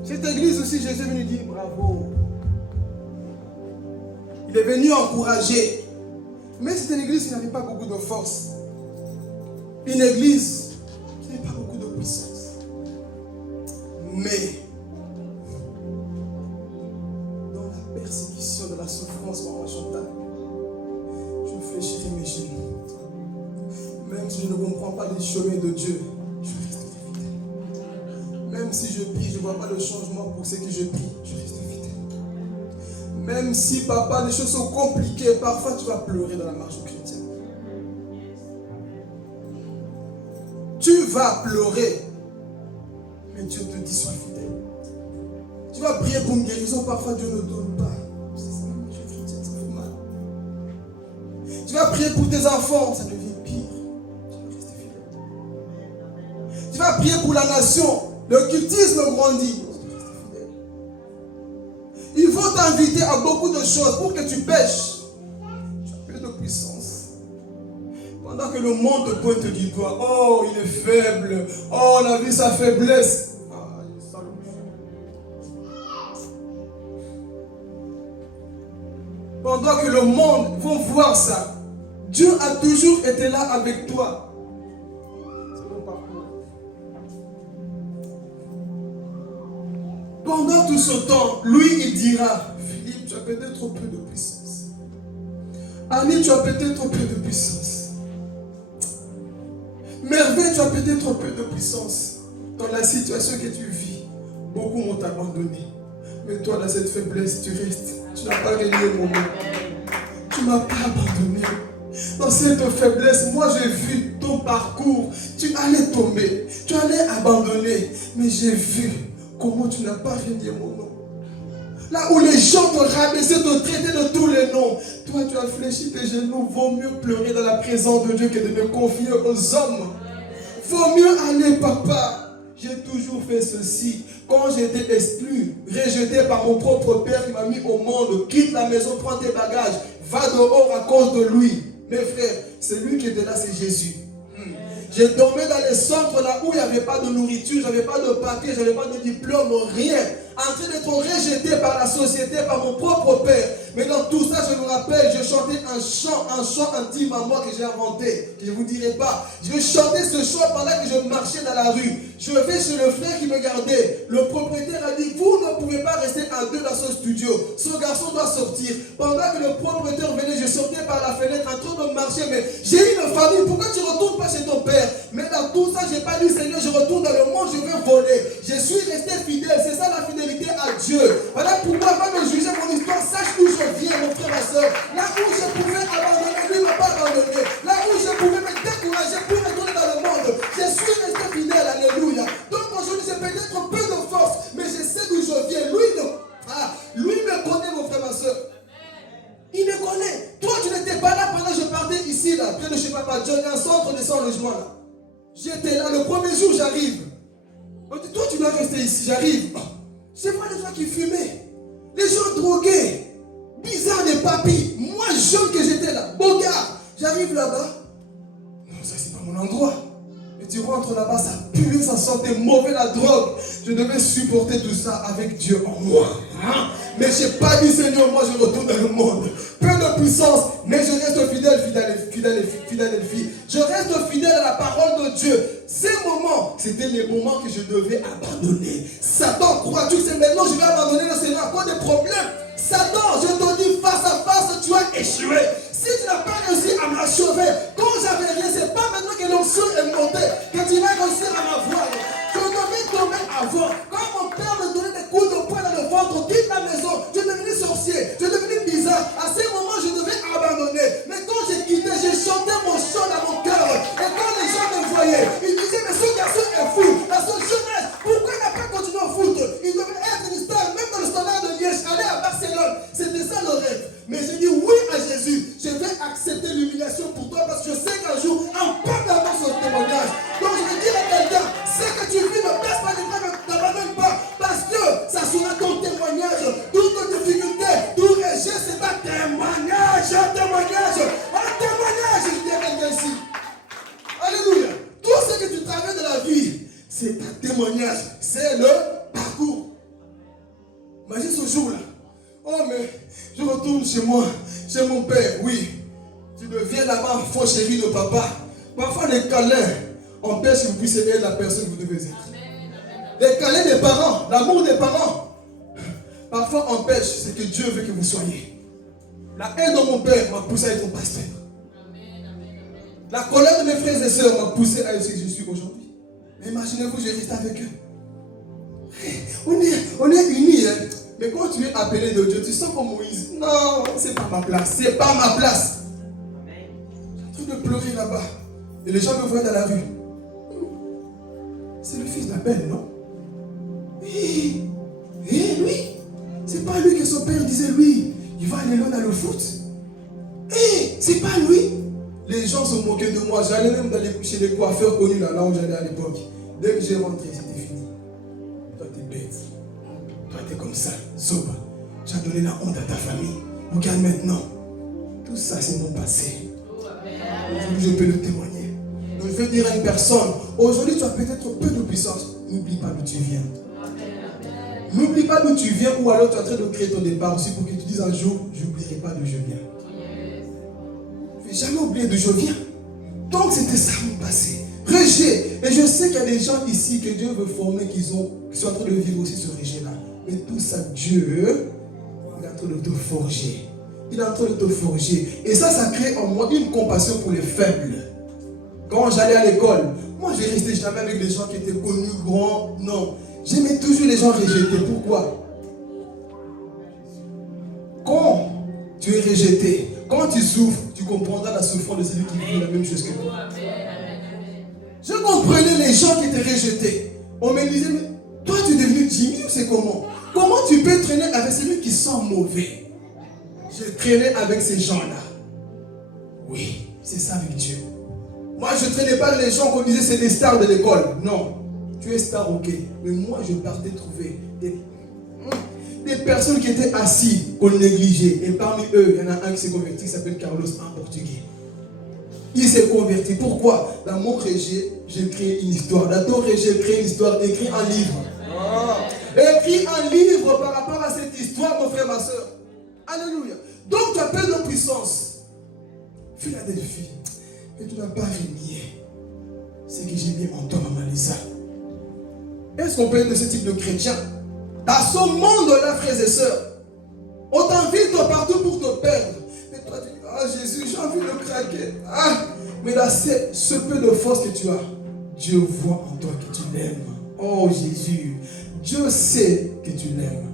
Cette église aussi, Jésus est venu dire bravo. Il est venu encourager. Mais c'était une église qui n'avait pas beaucoup de force. Une église qui n'avait pas beaucoup de puissance. Mais dans la persécution, de la souffrance, Maman Chantal, je fléchirai mes genoux. Même si je ne comprends pas les chemins de Dieu, je reste fidèle. Même si je prie, je ne vois pas le changement pour ceux que je prie, je reste fidèle. Même si, papa, les choses sont compliquées, parfois tu vas pleurer dans la marche chrétienne. Tu vas pleurer, mais Dieu te dit sois fidèle. Tu vas prier pour une guérison, parfois Dieu ne donne pas. C'est ça, la marche chrétienne, ça fait mal. Tu vas prier pour tes enfants, ça devient pire. Tu vas rester fidèle. Tu vas prier pour la nation, le cultisme grandit. Il faut t'inviter à beaucoup de choses pour que tu pêches. Tu as plus de puissance. Pendant que le monde te pointe du doigt, oh, il est faible, oh, on a vu sa faiblesse. Ah, il est salaud. Pendant que le monde va voir ça, Dieu a toujours été là avec toi. C'est mon parcours. Pendant tout ce temps, lui, il dira, Philippe, tu as peut-être trop peu de puissance. Annie, tu as peut-être trop peu de puissance. Merveille, tu as peut-être trop peu de puissance. Dans la situation que tu vis, beaucoup m'ont abandonné. Mais toi, dans cette faiblesse, tu restes. Tu n'as pas renié mon nom. Tu ne m'as pas abandonné. Dans cette faiblesse, moi j'ai vu ton parcours. Tu allais tomber, tu allais abandonner. Mais j'ai vu comment tu n'as pas renié mon nom. Là où les gens te rabaissaient, te traitaient de tous les noms. Toi, tu as fléchi tes genoux. Vaut mieux pleurer dans la présence de Dieu que de me confier aux hommes. Vaut mieux aller, papa. J'ai toujours fait ceci. Quand j'étais exclu, rejeté par mon propre père qui m'a mis au monde, quitte la maison, prends tes bagages, va dehors à cause de lui. Mes frères, c'est lui qui était là, c'est Jésus. J'ai dormi dans les centres là où il n'y avait pas de nourriture, j'avais pas de papier, j'avais pas de diplôme, rien. En train d'être rejeté par la société, par mon propre père. Mais dans tout ça, je me rappelle, je chantais un chant intime à moi que j'ai inventé. Je ne vous dirai pas. Je chantais ce chant pendant que je marchais dans la rue. Je vais chez le frère qui me gardait. Le propriétaire a dit, vous ne pouvez pas rester à deux dans ce studio. Ce garçon doit sortir. Pendant que le propriétaire venait, je sortais par la fenêtre en train de marcher. Mais j'ai une famille, pourquoi tu ne retournes pas chez ton père? Mais dans tout ça, je n'ai pas dit, Seigneur, je retourne dans le monde, je vais voler. Je suis resté fidèle. C'est ça la fidélité à Dieu. Voilà pourquoi, avant de juger mon histoire, sache d'où je viens, mon frère et soeur. Là où je pouvais abandonner, lui ne m'a pas abandonné. Là où je pouvais me décourager pour retourner dans le monde, je suis resté fidèle. Alléluia. Donc aujourd'hui, j'ai peut-être peu de force, mais je sais d'où je viens. Lui me connaît, mon frère et soeur. Il me connaît. Toi, tu n'étais pas là pendant que je partais ici, là, près de chez Papa John, un centre de son logement, là. J'étais là, le premier jour, j'arrive. On dit, toi, tu dois rester ici, j'arrive. Je vois les gens qui fumaient, les gens drogués, bizarres des papis. Moi, jeune que j'étais là, beau gars, j'arrive là-bas. Non, ça, c'est pas mon endroit. Et tu rentres là-bas, ça pue, ça sentait mauvais la drogue. Je devais supporter tout ça avec Dieu en moi. Mais je n'ai pas dit, Seigneur, moi je retourne dans le monde. Peu de puissance, mais je reste fidèle. Je reste fidèle à la parole de Dieu. Ces moments, c'était les moments que je devais abandonner. Satan, crois-tu que c'est maintenant que je vais abandonner le Seigneur à cause des problèmes? Satan, je te dis face à face, tu as échoué. Si tu n'as pas réussi à m'achever, quand j'avais rien, c'est pas maintenant que l'onction est montée que tu vas réussir à m'avoir. Je devais tomber avant. Quand mon père me donnait des coups de poing dans le ventre, quitte la maison, je devenais sorcier, je devenais bizarre. À ce moment, je devais abandonner. Mais quand j'ai quitté, j'ai chanté mon chant dans mon cœur. Et quand les gens me voyaient, ils disaient, mais ce garçon est fou. Dans son jeunesse, pourquoi il n'a pas continué au foot? Il devait être Imagine ce jour-là. Oh, mais je retourne chez moi, chez mon père. Oui, tu deviens là-bas enfant chéri de papa. Parfois, les câlins empêchent que vous puissiez être la personne que vous devez être. Les câlins des parents, l'amour des parents, parfois empêchent ce que Dieu veut que vous soyez. La haine de mon père m'a poussé à être pasteur. La colère de mes frères et sœurs m'a poussé à être ce que je suis aujourd'hui. Imaginez-vous, je reste avec eux. On est unis, hein? Mais quand tu es appelé de Dieu, tu sens comme Moïse. Non, c'est pas ma place. C'est pas ma place. Je suis en train de pleurer là-bas. Et les gens me voient dans la rue. C'est le fils d'Abel, non? Et lui, c'est pas lui que son père disait, lui, il va aller loin dans le foot. C'est pas lui. Les gens se moquaient de moi. J'allais même chez les coiffeurs connus là où j'allais à l'époque. Dès que j'ai rentré, c'était fini. Toi, t'es bête. Toi, t'es comme ça. Soba. Tu as donné la honte à ta famille. Regarde maintenant. Tout ça, c'est mon passé. Aujourd'hui, je peux le témoigner. Donc, je veux dire à une personne, aujourd'hui, tu as peut-être peu de puissance. N'oublie pas d'où tu viens. N'oublie pas d'où tu viens, ou alors tu es en train de créer ton départ aussi pour que tu dises un jour, je n'oublierai pas d'où je viens. Je ne vais jamais oublier d'où je viens. Donc c'était ça mon passé. Rejet. Et je sais qu'il y a des gens ici que Dieu veut former, qui sont en train de vivre aussi ce rejet-là. Mais tout ça, Dieu, il est en train de te forger. Il est en train de te forger. Et ça crée en moi une compassion pour les faibles. Quand j'allais à l'école, moi je ne restais jamais avec des gens qui étaient connus, grands. Non. J'aimais toujours les gens rejetés. Pourquoi? Quand tu es rejeté, quand tu souffres, tu comprendras la souffrance de celui qui vit la même chose que toi. Je comprenais les gens qui étaient rejetés. On me disait, mais toi tu es devenu timide, c'est comment? Comment tu peux traîner avec celui qui sent mauvais? Je traînais avec ces gens-là. Oui, c'est ça avec Dieu. Moi je ne traînais pas avec les gens qu'on disait c'est des stars de l'école. Non. Tu es star, ok. Mais moi, je partais trouver des personnes qui étaient assises, qu'on négligeait. Et parmi eux, il y en a un qui s'est converti, qui s'appelle Carlos, un portugais. Il s'est converti. Pourquoi? Dans mon rejet, j'ai créé une histoire. Dans ton rejet, j'ai créé une histoire, écrit un livre. Écris un livre par rapport à cette histoire, mon frère, ma soeur. Alléluia. Donc, tu appelles de puissance. Philadelphie. Et tu n'as pas renié ce que j'ai mis en toi, Maman Lisa. Est-ce qu'on peut être de ce type de chrétien? Dans ce monde-là, frères et sœurs, on t'invite partout pour te perdre. Mais toi, tu dis, ah Jésus, j'ai envie de craquer. Ah, mais là, c'est ce peu de force que tu as. Dieu voit en toi que tu l'aimes. Oh Jésus, Dieu sait que tu l'aimes.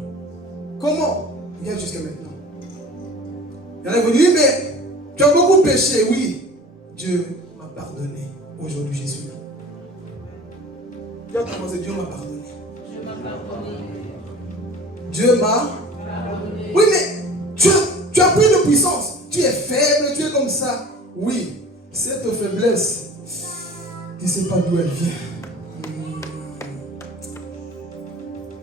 Comment? Regarde jusqu'à maintenant. Il y en a qui vont dire, oui, mais tu as beaucoup péché. Oui, Dieu m'a pardonné. Aujourd'hui, je suis là. Dieu m'a pardonné. Dieu m'a pardonné. Oui, mais tu as pris de puissance. Tu es faible, tu es comme ça. Oui, cette faiblesse, tu ne sais pas d'où elle vient.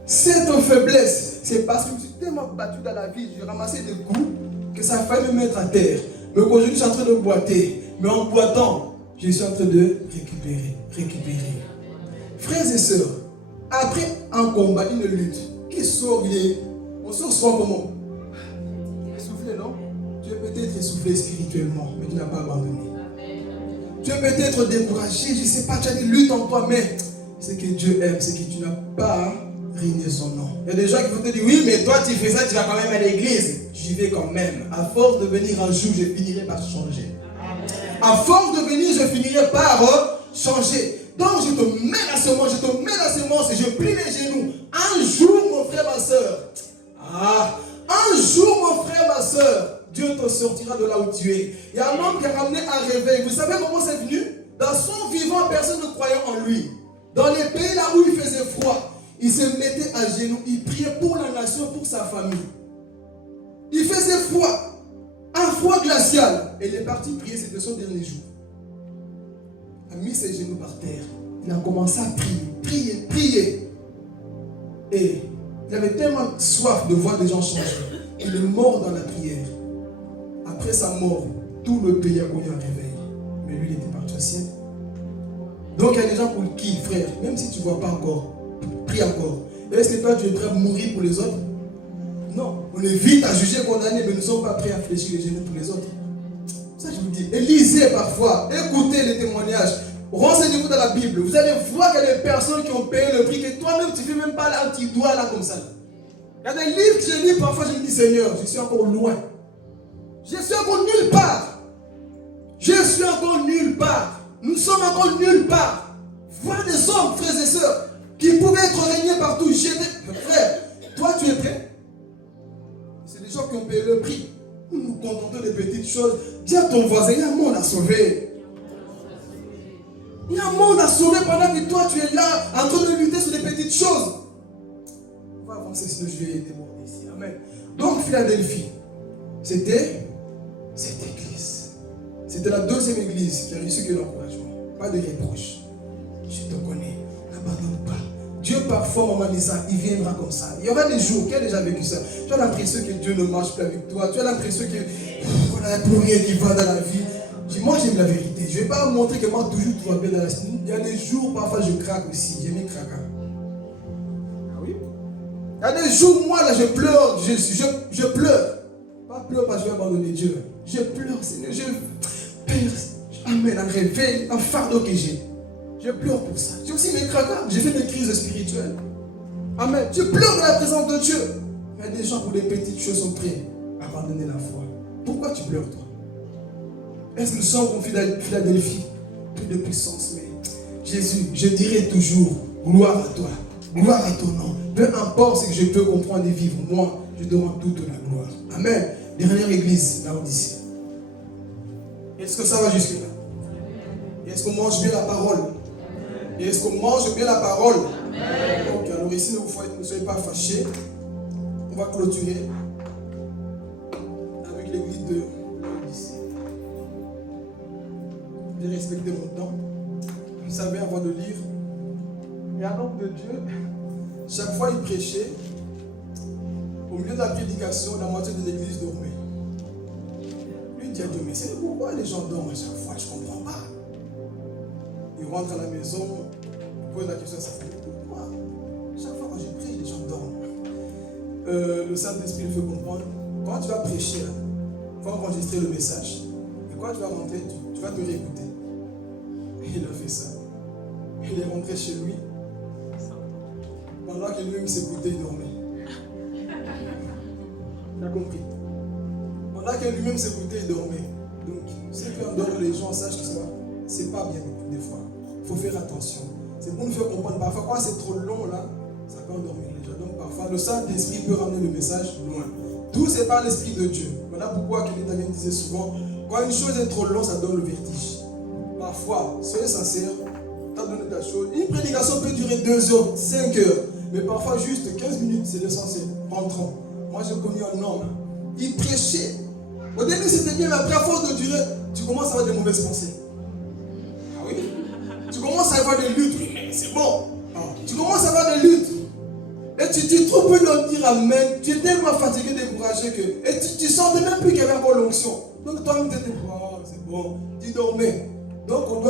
Cette faiblesse, c'est parce que je me suis tellement battu dans la vie, j'ai ramassé des coups que ça a failli me mettre à terre. Mais aujourd'hui, je suis en train de boiter. Mais en boitant, je suis en train de récupérer. Frères et sœurs, après un combat, une lutte, qui sort, on sort soit comment? Essoufflé, non? Tu es peut-être essoufflé spirituellement, mais tu n'as pas abandonné. Tu es peut-être découragé, je ne sais pas, tu as des luttes en toi, mais ce que Dieu aime, c'est que tu n'as pas régné son nom. Il y a des gens qui vont te dire, oui, mais toi tu fais ça, tu vas quand même à l'église. J'y vais quand même. À force de venir un jour, je finirai par changer. À force de venir, je finirai par changer. Donc je te mets la semence, et je plie les genoux. Un jour, mon frère, ma soeur. Un jour, mon frère, ma soeur, Dieu te sortira de là où tu es. Il y a un homme qui a ramené un réveil. Vous savez comment c'est venu? Dans son vivant, personne ne croyait en lui. Dans les pays là où il faisait froid, il se mettait à genoux, il priait pour la nation, pour sa famille. Il faisait froid, un froid glacial. Et il est parti prier, c'était son dernier jour. Il a mis ses genoux par terre. Il a commencé à prier. Et il avait tellement soif de voir des gens changer. Il est mort dans la prière. Après sa mort, tout le pays a connu un réveil. Mais lui, il était parti au ciel. Donc il y a des gens pour qui, frère, même si tu ne vois pas encore, prie encore. Est-ce que toi, tu es prêt à mourir pour les autres? Non, on est vite à juger, condamner, mais nous ne sommes pas prêts à fléchir les genoux pour les autres. Ça, je vous dis. Et lisez parfois, écoutez les témoignages, renseignez-vous dans la Bible. Vous allez voir qu'il y a des personnes qui ont payé le prix, que toi-même, tu ne fais même pas un petit doigt là comme ça. Il y a des livres que je lis, parfois je me dis, Seigneur, je suis encore loin. Je suis encore nulle part. Je suis encore nulle part. Nous sommes encore nulle part. Voir des hommes, frères et sœurs, qui pouvaient être régnés partout. Frère, toi tu es prêt? C'est des gens qui ont payé le prix. Nous nous contentons des petites choses. Dis à ton voisin, il y a un monde à sauver. Il y a un monde à sauver pendant que toi tu es là en train de lutter sur des petites choses. On va avancer sinon je vais déborder ici. Amen. Donc Philadelphie, c'était cette église. C'était la deuxième église qui a reçu que l'encouragement. Pas de reproche. Je te connais. N'abandonne pas. Dieu parfois, maman Lisa, il viendra comme ça. Il y aura des jours, qui a déjà vécu ça. Tu as l'impression que Dieu ne marche plus avec toi. Tu as l'impression que qu'on n'a plus rien qui va dans la vie. Moi j'aime la vérité. Je ne vais pas montrer que moi toujours tout va bien dans la vie. Il y a des jours, parfois je craque aussi. J'ai mes craquants. Ah oui? Il y a des jours, moi là je pleure. Je pleure. Pas pleure parce que je vais abandonner Dieu. Je pleure, Seigneur. Père, amène un réveil, un fardeau que j'ai. Je pleure pour ça. J'ai aussi mes craquants. J'ai fait des crises spirituelles. Amen. Je pleure dans la présence de Dieu. Il y a des gens pour les petites choses sont prêts à abandonner la foi. Pourquoi tu pleures toi? Est-ce que nous sommes comme Philadelphie? Plus de puissance, mais Jésus, je dirai toujours gloire à toi, gloire à ton nom. Peu importe ce que je peux comprendre et vivre, moi, je te rends toute la gloire. Amen. Dernière église, là on dit. Est-ce que ça va jusque-là? Est-ce qu'on mange bien la parole? Est-ce qu'on mange bien la parole? Ok, alors ici, ne soyez pas fâchés. On va clôturer avec l'église de l'Odyssée. J'ai respecté mon temps. Vous savez, avant de lire, et un homme de Dieu, chaque fois il prêchait, au milieu de la prédication, la moitié de l'église dormait. Lui il dit à Dieu, mais c'est pourquoi les gens dorment à chaque fois? Je ne comprends pas. Il rentre à la maison, il pose la question à sa famille, pourquoi? Chaque fois quand je prie, les gens dorment. Le Saint-Esprit le fait comprendre. Quand tu vas prêcher, il faut enregistrer le message. Et quand tu vas rentrer, tu vas te réécouter. Et il a fait ça. Il est rentré chez lui. Pendant que lui-même s'écoutait, il dormait. Tu as compris? Pendant que lui-même s'écoutait, il dormait. Donc, si on dort, les gens sachent que c'est pas bien des fois. Il faut faire attention. C'est pour nous faire comprendre. Parfois, quand c'est trop long, là, ça peut endormir les gens. Donc, parfois, le Saint-Esprit peut ramener le message loin. Tout, c'est par l'Esprit de Dieu. Voilà pourquoi l'Italien disait souvent, quand une chose est trop longue, ça donne le vertige. Parfois, soyez sincères, tu as donné ta chose. Une prédication peut durer 2 heures, 5 heures, mais parfois juste 15 minutes, c'est l'essentiel. Rentrons. Moi, j'ai connu un homme, il prêchait. Au début, c'était bien, mais après, à force de durer, tu commences à avoir des mauvaises pensées. Ah oui? Tu commences à avoir des luttes. Oui, mais c'est bon. Tu commences à avoir des luttes. Et tu trop peu de dire amen. Tu es tellement fatigué, découragé que. Et tu sentais même plus qu'il y avait encore l'onction. Donc toi-même, tu étais c'est bon. Tu dormais. Donc je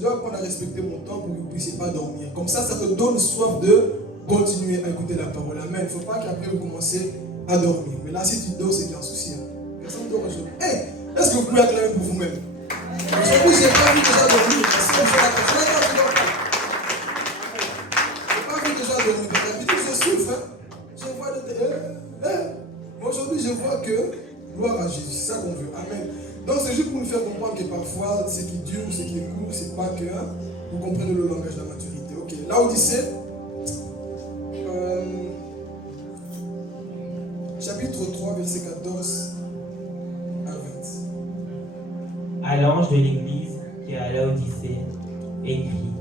dois apprendre à respecter mon temps pour que vous ne puissiez pas dormir. Comme ça te donne soif de continuer à écouter la parole. Amen. Il ne faut pas qu'après vous commencez à dormir. Mais là, si tu dors, c'est qu'il y a un souci. Personne ne dort aujourd'hui. Hey, est-ce que vous pouvez acclamer pour vous-même? Aujourd'hui, je n'ai pas vu déjà dormir. Parce que je n'ai pas vu déjà dormir. D'habitude, je souffre. Je vois mais aujourd'hui, je vois que gloire à Jésus. C'est ça qu'on veut. Amen. Donc, c'est juste pour nous faire comprendre que parfois, ce qui dure, ce qui est court, c'est pas que vous comprenez le langage de la maturité. Ok. Là, Odyssée, chapitre 3, verset 14 à 20. À l'ange de l'église qui est à Laodicée, écrit: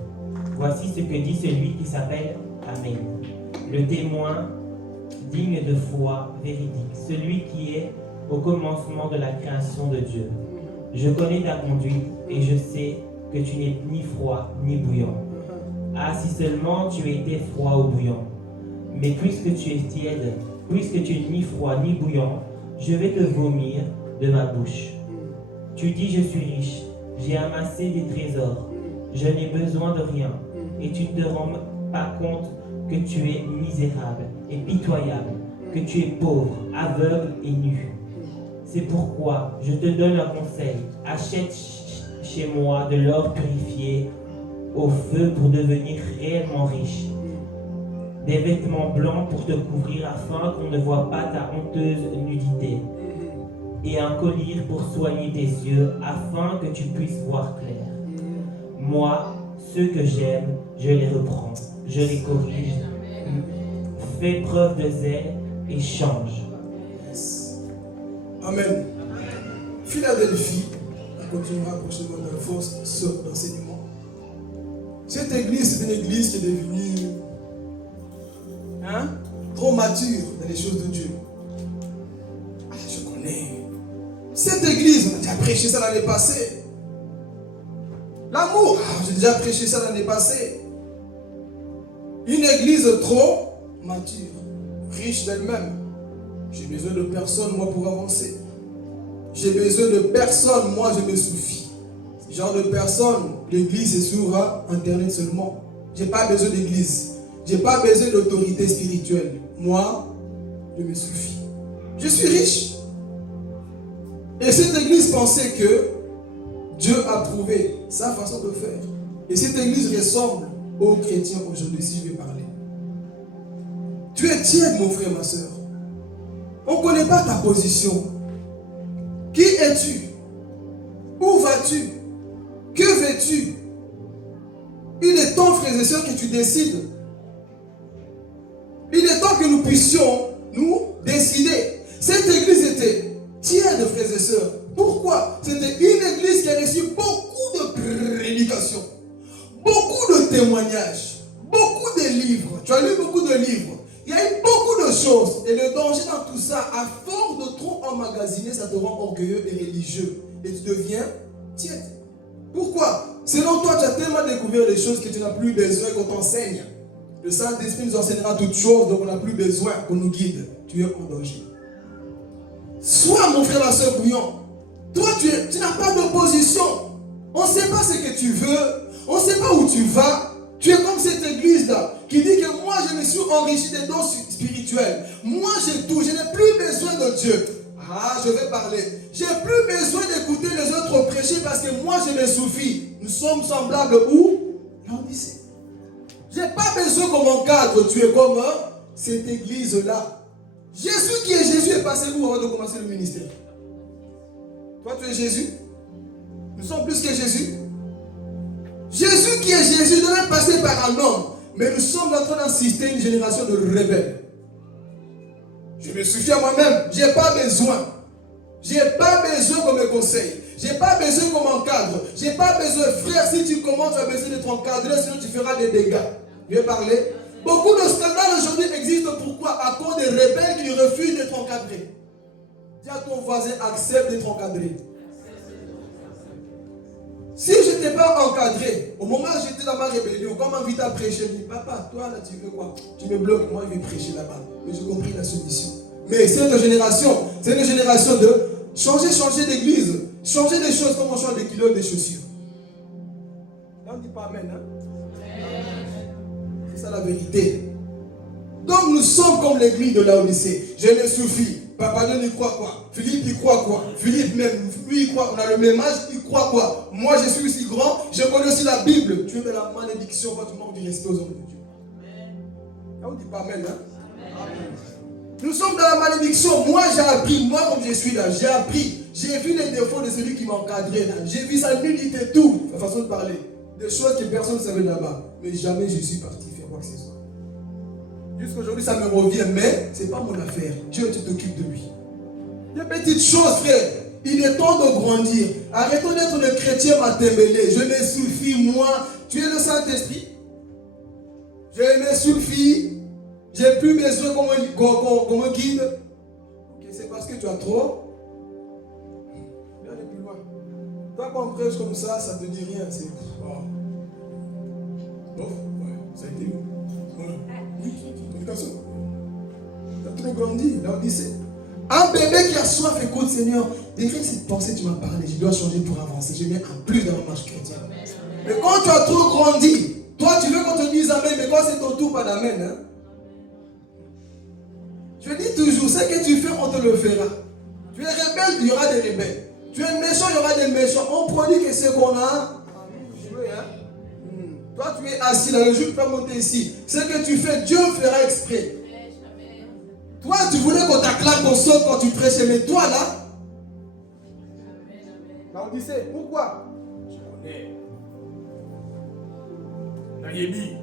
Voici ce que dit celui qui s'appelle Amen, le témoin digne de foi véridique, celui qui est au commencement de la création de Dieu. Je connais ta conduite et je sais que tu n'es ni froid ni bouillant. Ah, si seulement tu étais froid ou bouillant. Mais puisque tu es tiède, puisque tu n'es ni froid ni bouillant, je vais te vomir de ma bouche. Tu dis, je suis riche, j'ai amassé des trésors, je n'ai besoin de rien, et tu ne te rends pas compte que tu es misérable et pitoyable, que tu es pauvre, aveugle et nu. C'est pourquoi je te donne un conseil. Achète chez moi de l'or purifié au feu pour devenir réellement riche. Des vêtements blancs pour te couvrir afin qu'on ne voit pas ta honteuse nudité. Et un collier pour soigner tes yeux afin que tu puisses voir clair. Moi, ceux que j'aime, je les reprends, je les corrige. Fais preuve de zèle et change. Amen. Philadelphie, on continuera prochainement dans la force sur l'enseignement. Cette église, c'est une église qui est devenue trop mature dans les choses de Dieu. Ah, je connais. Cette église, on a déjà prêché ça l'année passée. L'amour, j'ai déjà prêché ça l'année passée. Une église trop mature, riche d'elle-même. J'ai besoin de personne, moi, pour avancer. J'ai besoin de personne, moi, je me suffis. Ce genre de personne, l'église est sur Internet seulement. Je n'ai pas besoin d'église. Je n'ai pas besoin d'autorité spirituelle. Moi, je me suffis. Je suis riche. Et cette église pensait que Dieu a prouvé sa façon de faire. Et cette église ressemble aux chrétiens aujourd'hui, si je vais parler. Tu es tiède, mon frère, ma soeur. On ne connaît pas ta position. Qui es-tu? Où vas-tu? Que veux-tu? Il est temps, frères et sœurs, que tu décides. Il est temps que nous puissions nous décider. Cette église était tiède, frères et sœurs. Pourquoi? C'était une église qui a reçu beaucoup de prédications, beaucoup de témoignages, beaucoup de livres. Tu as lu beaucoup de livres. Il y a eu beaucoup de choses. Et le danger dans tout ça, à force de trop emmagasiner, ça te rend orgueilleux et religieux. Et tu deviens tiède. Pourquoi? Selon toi, tu as tellement découvert des choses que tu n'as plus besoin qu'on t'enseigne. Le Saint-Esprit nous enseignera toutes choses, donc on n'a plus besoin qu'on nous guide. Tu es en danger. Sois, mon frère, ma soeur bouillant. Toi, tu n'as pas d'opposition. On ne sait pas ce que tu veux. On ne sait pas où tu vas. Tu es comme cette église-là qui dit que moi, je me suis enrichi des dons spirituels. Moi, j'ai tout. Je n'ai plus besoin de Dieu. Ah, je vais parler. J'ai plus besoin d'écouter les autres prêcher parce que moi, je me suffis. Nous sommes semblables où? L'Odyssée. Je n'ai pas besoin comme mon cadre. Tu es comme cette église-là. Jésus qui est Jésus est passé où avant de commencer le ministère? Toi, tu es Jésus. Nous sommes plus que Jésus. Jésus qui est Jésus devait passer par un homme. Mais nous sommes en train d'insister une génération de rebelles. Je me suffis à moi-même. Je n'ai pas besoin. Je n'ai pas besoin qu'on me conseille. Je n'ai pas besoin qu'on m'encadre. Je n'ai pas besoin, frère, si tu commences, tu as besoin d'être encadré, sinon tu feras des dégâts. Je vais parler. Beaucoup de scandales aujourd'hui existent. Pourquoi? À cause des rebelles qui refusent d'être encadrés. Dis à ton voisin, accepte d'être encadré. Si je n'étais pas encadré, au moment où j'étais dans ma rébellion, quand on m'invite à prêcher, je dis, papa, toi là, tu veux quoi? Tu me bloques, moi je vais prêcher là-bas. Mais j'ai compris la solution. Mais c'est une génération de changer d'église, changer des choses comme on change des kilos des chaussures. Là, on ne dit pas amen, hein? C'est ça la vérité. Donc nous sommes comme l'église de Laodicée. Je me suffis. Papa Dieu y croit quoi? Philippe y croit quoi? Philippe même, lui il croit, on a le même âge, il croit quoi? Moi je suis aussi grand, je connais aussi la Bible. Tu es de la malédiction quand tu manques du respect aux hommes de Dieu. Là on ne dit pas amen, hein? Amen. Nous sommes dans la malédiction. Moi j'ai appris, moi comme je suis là, j'ai appris. J'ai vu les défauts de celui qui m'a encadré là. J'ai vu sa nudité, tout, sa façon de parler. Des choses que personne ne savait là-bas. Mais jamais je suis parti faire quoi que ce soit. Jusqu'aujourd'hui, ça me revient, mais ce n'est pas mon affaire. Dieu, tu t'occupes de lui. Des petites choses, frère. Il est temps de grandir. Arrêtons d'être le chrétien matembélé. Je me suffis, moi. Tu es le Saint-Esprit. Je me suffis. J'ai plus besoin qu'on me guide. Ok, c'est parce que tu as trop. Viens aller plus loin. Toi, quand on prêche comme ça ne te dit rien. C'est. Oh. Bon, ouais, ça a été où? Voilà. Oui, tu as trop grandi, l'Odyssée. Un bébé qui a soif, écoute Seigneur, derrière cette pensée tu m'as parlé, je dois changer pour avancer, je mets un plus dans la marche chrétienne. Mais quand tu as trop grandi, toi tu veux qu'on te dise amen, mais quand c'est ton tour, pas d'amen. Hein? Je dis jour, ce que tu fais, on te le fera. Tu es rebelle, il y aura des rebelles. Tu es méchant, il y aura des méchants. On produit que ce qu'on a. Toi, tu es assis là, le jour tu peux monter ici. Ce que tu fais, Dieu fera exprès. Toi, tu voulais qu'on t'acclame au sol quand tu prêchais, mais toi là, on disait, pourquoi? Je connais. Nayebi.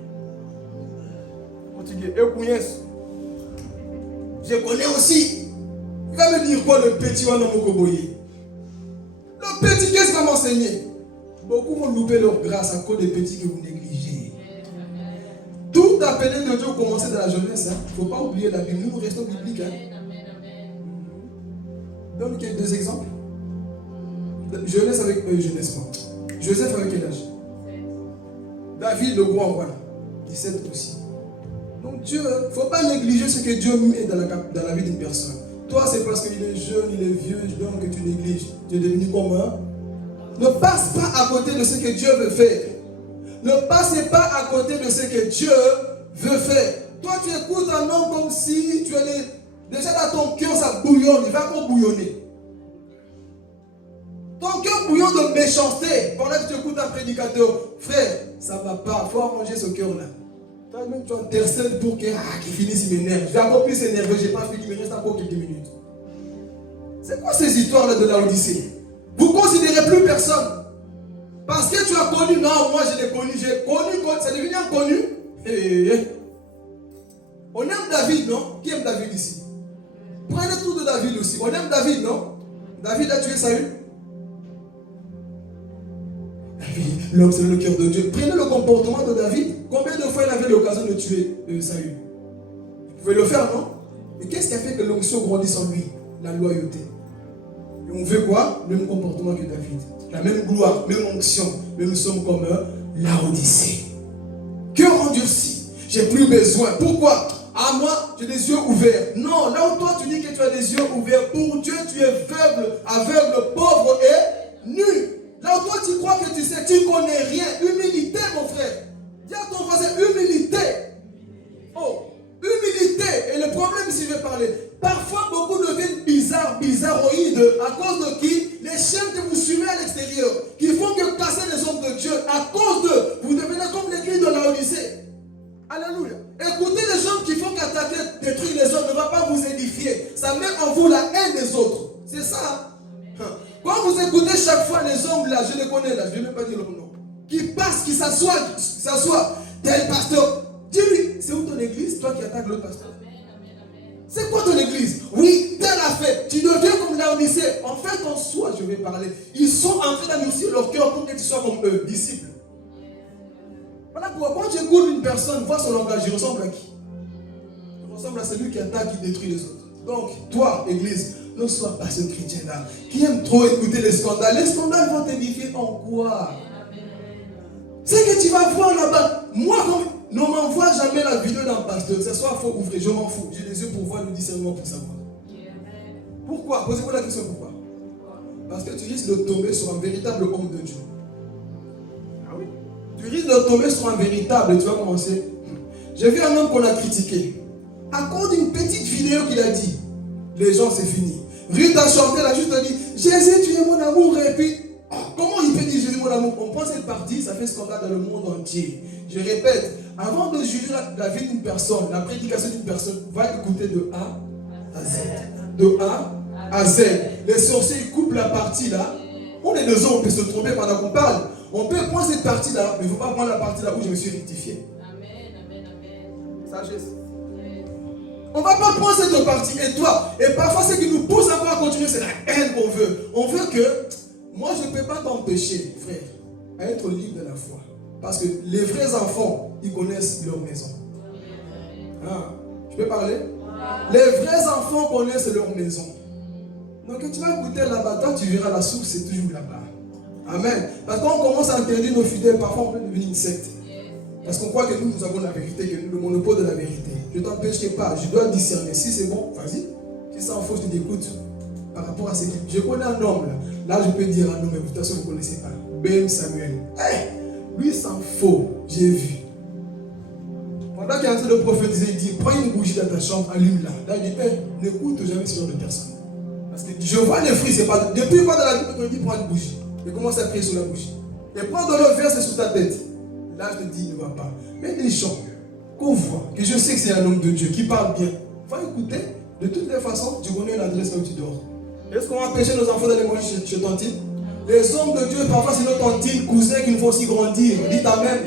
Je connais aussi. Il va me dire quoi le petit Wanamokoboye? Le petit, qu'est-ce qu'il va m'enseigner? Beaucoup vont louper leur grâce à cause des petits que vous négligez. Tout appelé de Dieu commençait dans la jeunesse. Il ne faut pas oublier la Bible. Nous restons bibliques. Donne deux exemples. Jeunesse avec jeunesse. Joseph avec quel âge? David le roi, voilà. 17 aussi. Donc Dieu, il ne faut pas négliger ce que Dieu met dans la vie d'une personne. Toi, c'est parce qu'il est jeune, il est vieux, donc que tu négliges. Tu es devenu comme un. Ne passe pas à côté de ce que Dieu veut faire. Ne passez pas à côté de ce que Dieu veut faire. Toi, tu écoutes un homme comme si tu allais. Déjà dans ton cœur, ça bouillonne. Il va encore bouillonner. Ton cœur bouillonne de méchanceté. Pendant que tu écoutes un prédicateur, frère, ça ne va pas. Il faut arranger ce cœur-là. Toi-même, tu intercèdes pour qu'il finisse, il m'énerve. Je vais encore plus énervé. Je n'ai pas fini, il me reste encore quelques minutes. C'est quoi ces histoires-là de la Odyssée? Vous ne considérez plus personne. Parce que tu as connu, non, moi je l'ai connu, c'est devenu inconnu. On aime David, non? Qui aime David ici? Prenez tout de David aussi. On aime David, non? David a tué Saül. David, l'homme c'est le cœur de Dieu. Prenez le comportement de David. Combien de fois il avait l'occasion de tuer Saül? Vous pouvez le faire, non? Mais qu'est-ce qui a fait que l'onction grandisse en lui? La loyauté. Et on veut quoi? Le même comportement que David. La même gloire, même onction. Mais nous sommes comme la Odyssée. Cœur endurci. J'ai plus besoin. Pourquoi? À moi, j'ai des yeux ouverts. Non, là où toi tu dis que tu as des yeux ouverts, pour Dieu tu es aveugle, pauvre et nu. Là où toi tu crois que tu sais, tu ne connais rien. Humilité, mon frère. Dis à ton voisin, humilité. Oh, humilité. Et le problème, si je vais parler, parfois beaucoup deviennent bizarroïdes. À cause de qui? Les chaînes que vous suivez à l'extérieur, qui font que casser les hommes de Dieu. À cause de, vous devenez comme l'église de la Odyssée. Alléluia. Écoutez les gens qui font qu'attaquer, détruire les autres ne va pas vous édifier. Ça met en vous la haine des autres. C'est ça. Quand vous écoutez chaque fois les hommes là, je les connais là, je ne vais même pas dire leur nom, qui passent, qui s'assoient, tel pasteur. Dis-lui, c'est où ton église, toi qui attaques l'autre pasteur? C'est quoi ton église? Oui, tel a fait. Tu deviens comme la Odyssée. En fait, en soi, je vais parler. Ils sont en train d'endurcir leur cœur pour que tu sois comme eux, disciples. Voilà pourquoi quand tu écoutes une personne, vois son langage, il ressemble à qui? Il ressemble à celui qui attaque, qui détruit les autres. Donc, toi, église, ne sois pas ce chrétien-là qui aime trop écouter les scandales. Les scandales vont t'édifier en quoi? C'est que tu vas voir là-bas. Moi, ne m'envoie jamais la vidéo d'un pasteur. Ce soit faux ou vrai, je m'en fous. J'ai les yeux pour voir le discernement pour savoir. Pourquoi? Posez-moi la question pourquoi? Parce que tu risques de tomber sur un véritable homme de Dieu. Ah oui? Tu risques de tomber sur un véritable, tu vas commencer. J'ai vu un homme qu'on a critiqué. À cause d'une petite vidéo qu'il a dit, les gens, c'est fini. Ruth a chanté, elle a juste dit, Jésus, tu es mon amour. Et puis, comment il peut dire Jésus, mon amour? On prend cette partie, ça fait scandale dans le monde entier. Je répète, avant de juger la vie d'une personne, la prédication d'une personne, va écouter de A à Z. De A à Z. Les sorciers, ils coupent la partie là. On est deux hommes, on peut se tromper pendant qu'on parle. On peut prendre cette partie là, mais il ne faut pas prendre la partie là où je me suis rectifié. Sagesse. On ne va pas prendre cette partie. Et toi, et parfois ce qui nous pousse encore à continuer, c'est la haine qu'on veut. On veut que, moi je ne peux pas t'empêcher, frère, à être libre de la foi. Parce que les vrais enfants, ils connaissent leur maison. Ah, je peux parler? Les vrais enfants connaissent leur maison. Donc tu vas écouter là-bas, toi tu verras la source, c'est toujours là-bas. Amen. Parce qu'on commence à interdire nos fidèles, parfois on peut devenir une secte. Parce qu'on croit que nous avons la vérité, que nous le monopole de la vérité. Je ne t'empêcherai pas, je dois discerner. Si c'est bon, vas-y. Si ça en faut, je te dis, écoute, par rapport à ce que je connais un homme là je peux dire un homme, mais de toute façon vous ne connaissez pas. Ben Samuel. Hey, lui s'en faut, j'ai vu. Pendant qu'il est en train de prophétiser, il dit, prends une bougie dans ta chambre, allume-la. Là, il dit, n'écoute jamais ce genre de personne. Parce que je vois les fruits, c'est pas... Depuis quoi dans la Bible, on dit, prends une bougie. Et commence à prier sur la bougie. Et prends dans le verset sur ta tête. Là, je te dis, il ne va pas. Mais des gens qu'on voit, que je sais que c'est un homme de Dieu, qui parle bien, va écouter. De toutes les façons, tu connais l'adresse là où tu dors. Est-ce qu'on va empêcher nos enfants d'aller manger chez tantine? Les hommes de Dieu, parfois, c'est nos tantines, cousins qui nous font aussi grandir. Dites Amen.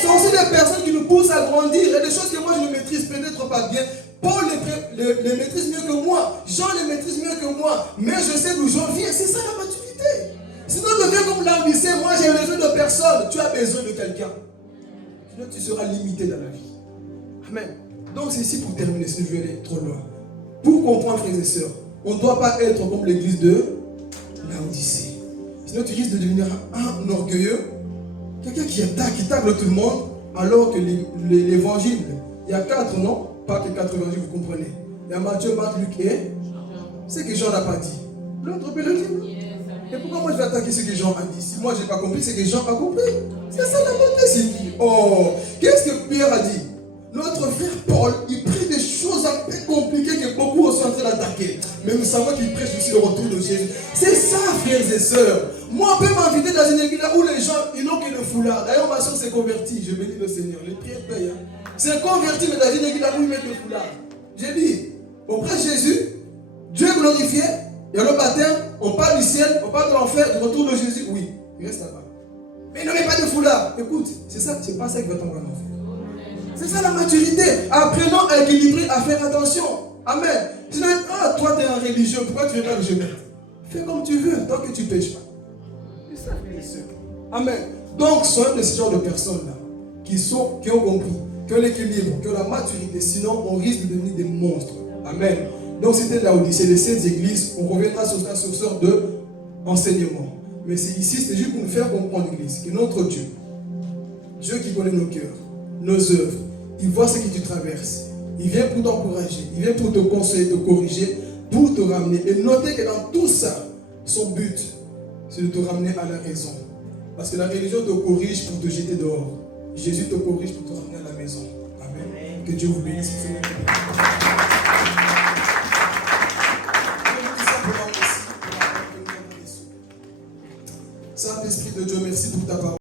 C'est aussi des personnes qui nous poussent à grandir. Il y a des choses que moi, je ne maîtrise peut-être pas bien. Paul les maîtrise mieux que moi. Jean les maîtrise mieux que moi. Mais je sais d'où j'en viens. C'est ça la maturité. Sinon, deviens comme l'ambitieux. Moi, j'ai besoin de personne. Tu as besoin de quelqu'un. Sinon, tu seras limité dans la vie. Amen. Donc, c'est ici pour terminer, si je vais aller trop loin. Pour comprendre, frères et sœurs, on ne doit pas être comme l'église de Laodicée. Sinon, tu risques de devenir un orgueilleux, quelqu'un qui attaque, qui tacle tout le monde, alors que l'évangile, il y a 4, non? Pas que 4 évangiles, vous comprenez. Il y a Matthieu, Marc, Luc et... C'est que Jean n'a pas dit. L'autre peut le dire. Et pourquoi moi je vais attaquer ce que Jean a dit? Si moi je n'ai pas compris, c'est que Jean a compris. C'est ça la beauté, c'est dit. Oh, qu'est-ce que Pierre a dit? Notre frère Paul, il prie des choses un peu compliquées que beaucoup sont en train d'attaquer. Mais nous savons qu'il prêche aussi le retour de Jésus. C'est ça, frères et sœurs. Moi, on peut m'inviter dans une église où les gens, ils n'ont que le foulard. D'ailleurs, ma soeur s'est convertie. Je bénis le Seigneur. Les prières payent. C'est converti, mais dans une église où ils mettent le foulard. J'ai dit, on prêche Jésus, Dieu est glorifié, il y a le baptême, on parle du ciel, on parle de l'enfer, du retour de Jésus. Oui, il reste là-bas. Mais il n'aurait pas de foulard. Écoute, c'est pas ça qui va t'envoyer en enfer. C'est ça la maturité. Apprenons à équilibrer, à faire attention. Amen. Sinon, toi tu es un religieux, pourquoi tu es pas le jeune? Fais comme tu veux, tant que tu ne pêches pas. C'est ça, frères et sœurs. Amen. Donc, soyons de ce genre de personnes-là, qui ont compris, qui ont l'équilibre, qui ont la maturité. Sinon, on risque de devenir des monstres. Amen. Donc, c'était Laodicée, les 7 églises. On reviendra sur ce sort de enseignement. Mais c'est ici, c'est juste pour nous faire comprendre l'Église, que notre Dieu, Dieu qui connaît nos cœurs, nos œuvres, il voit ce que tu traverses. Il vient pour t'encourager, il vient pour te conseiller, te corriger, pour te ramener. Et notez que dans tout ça, son but, c'est de te ramener à la raison. Parce que la religion te corrige pour te jeter dehors. Jésus te corrige pour te ramener à la maison. Amen. Que Dieu vous bénisse.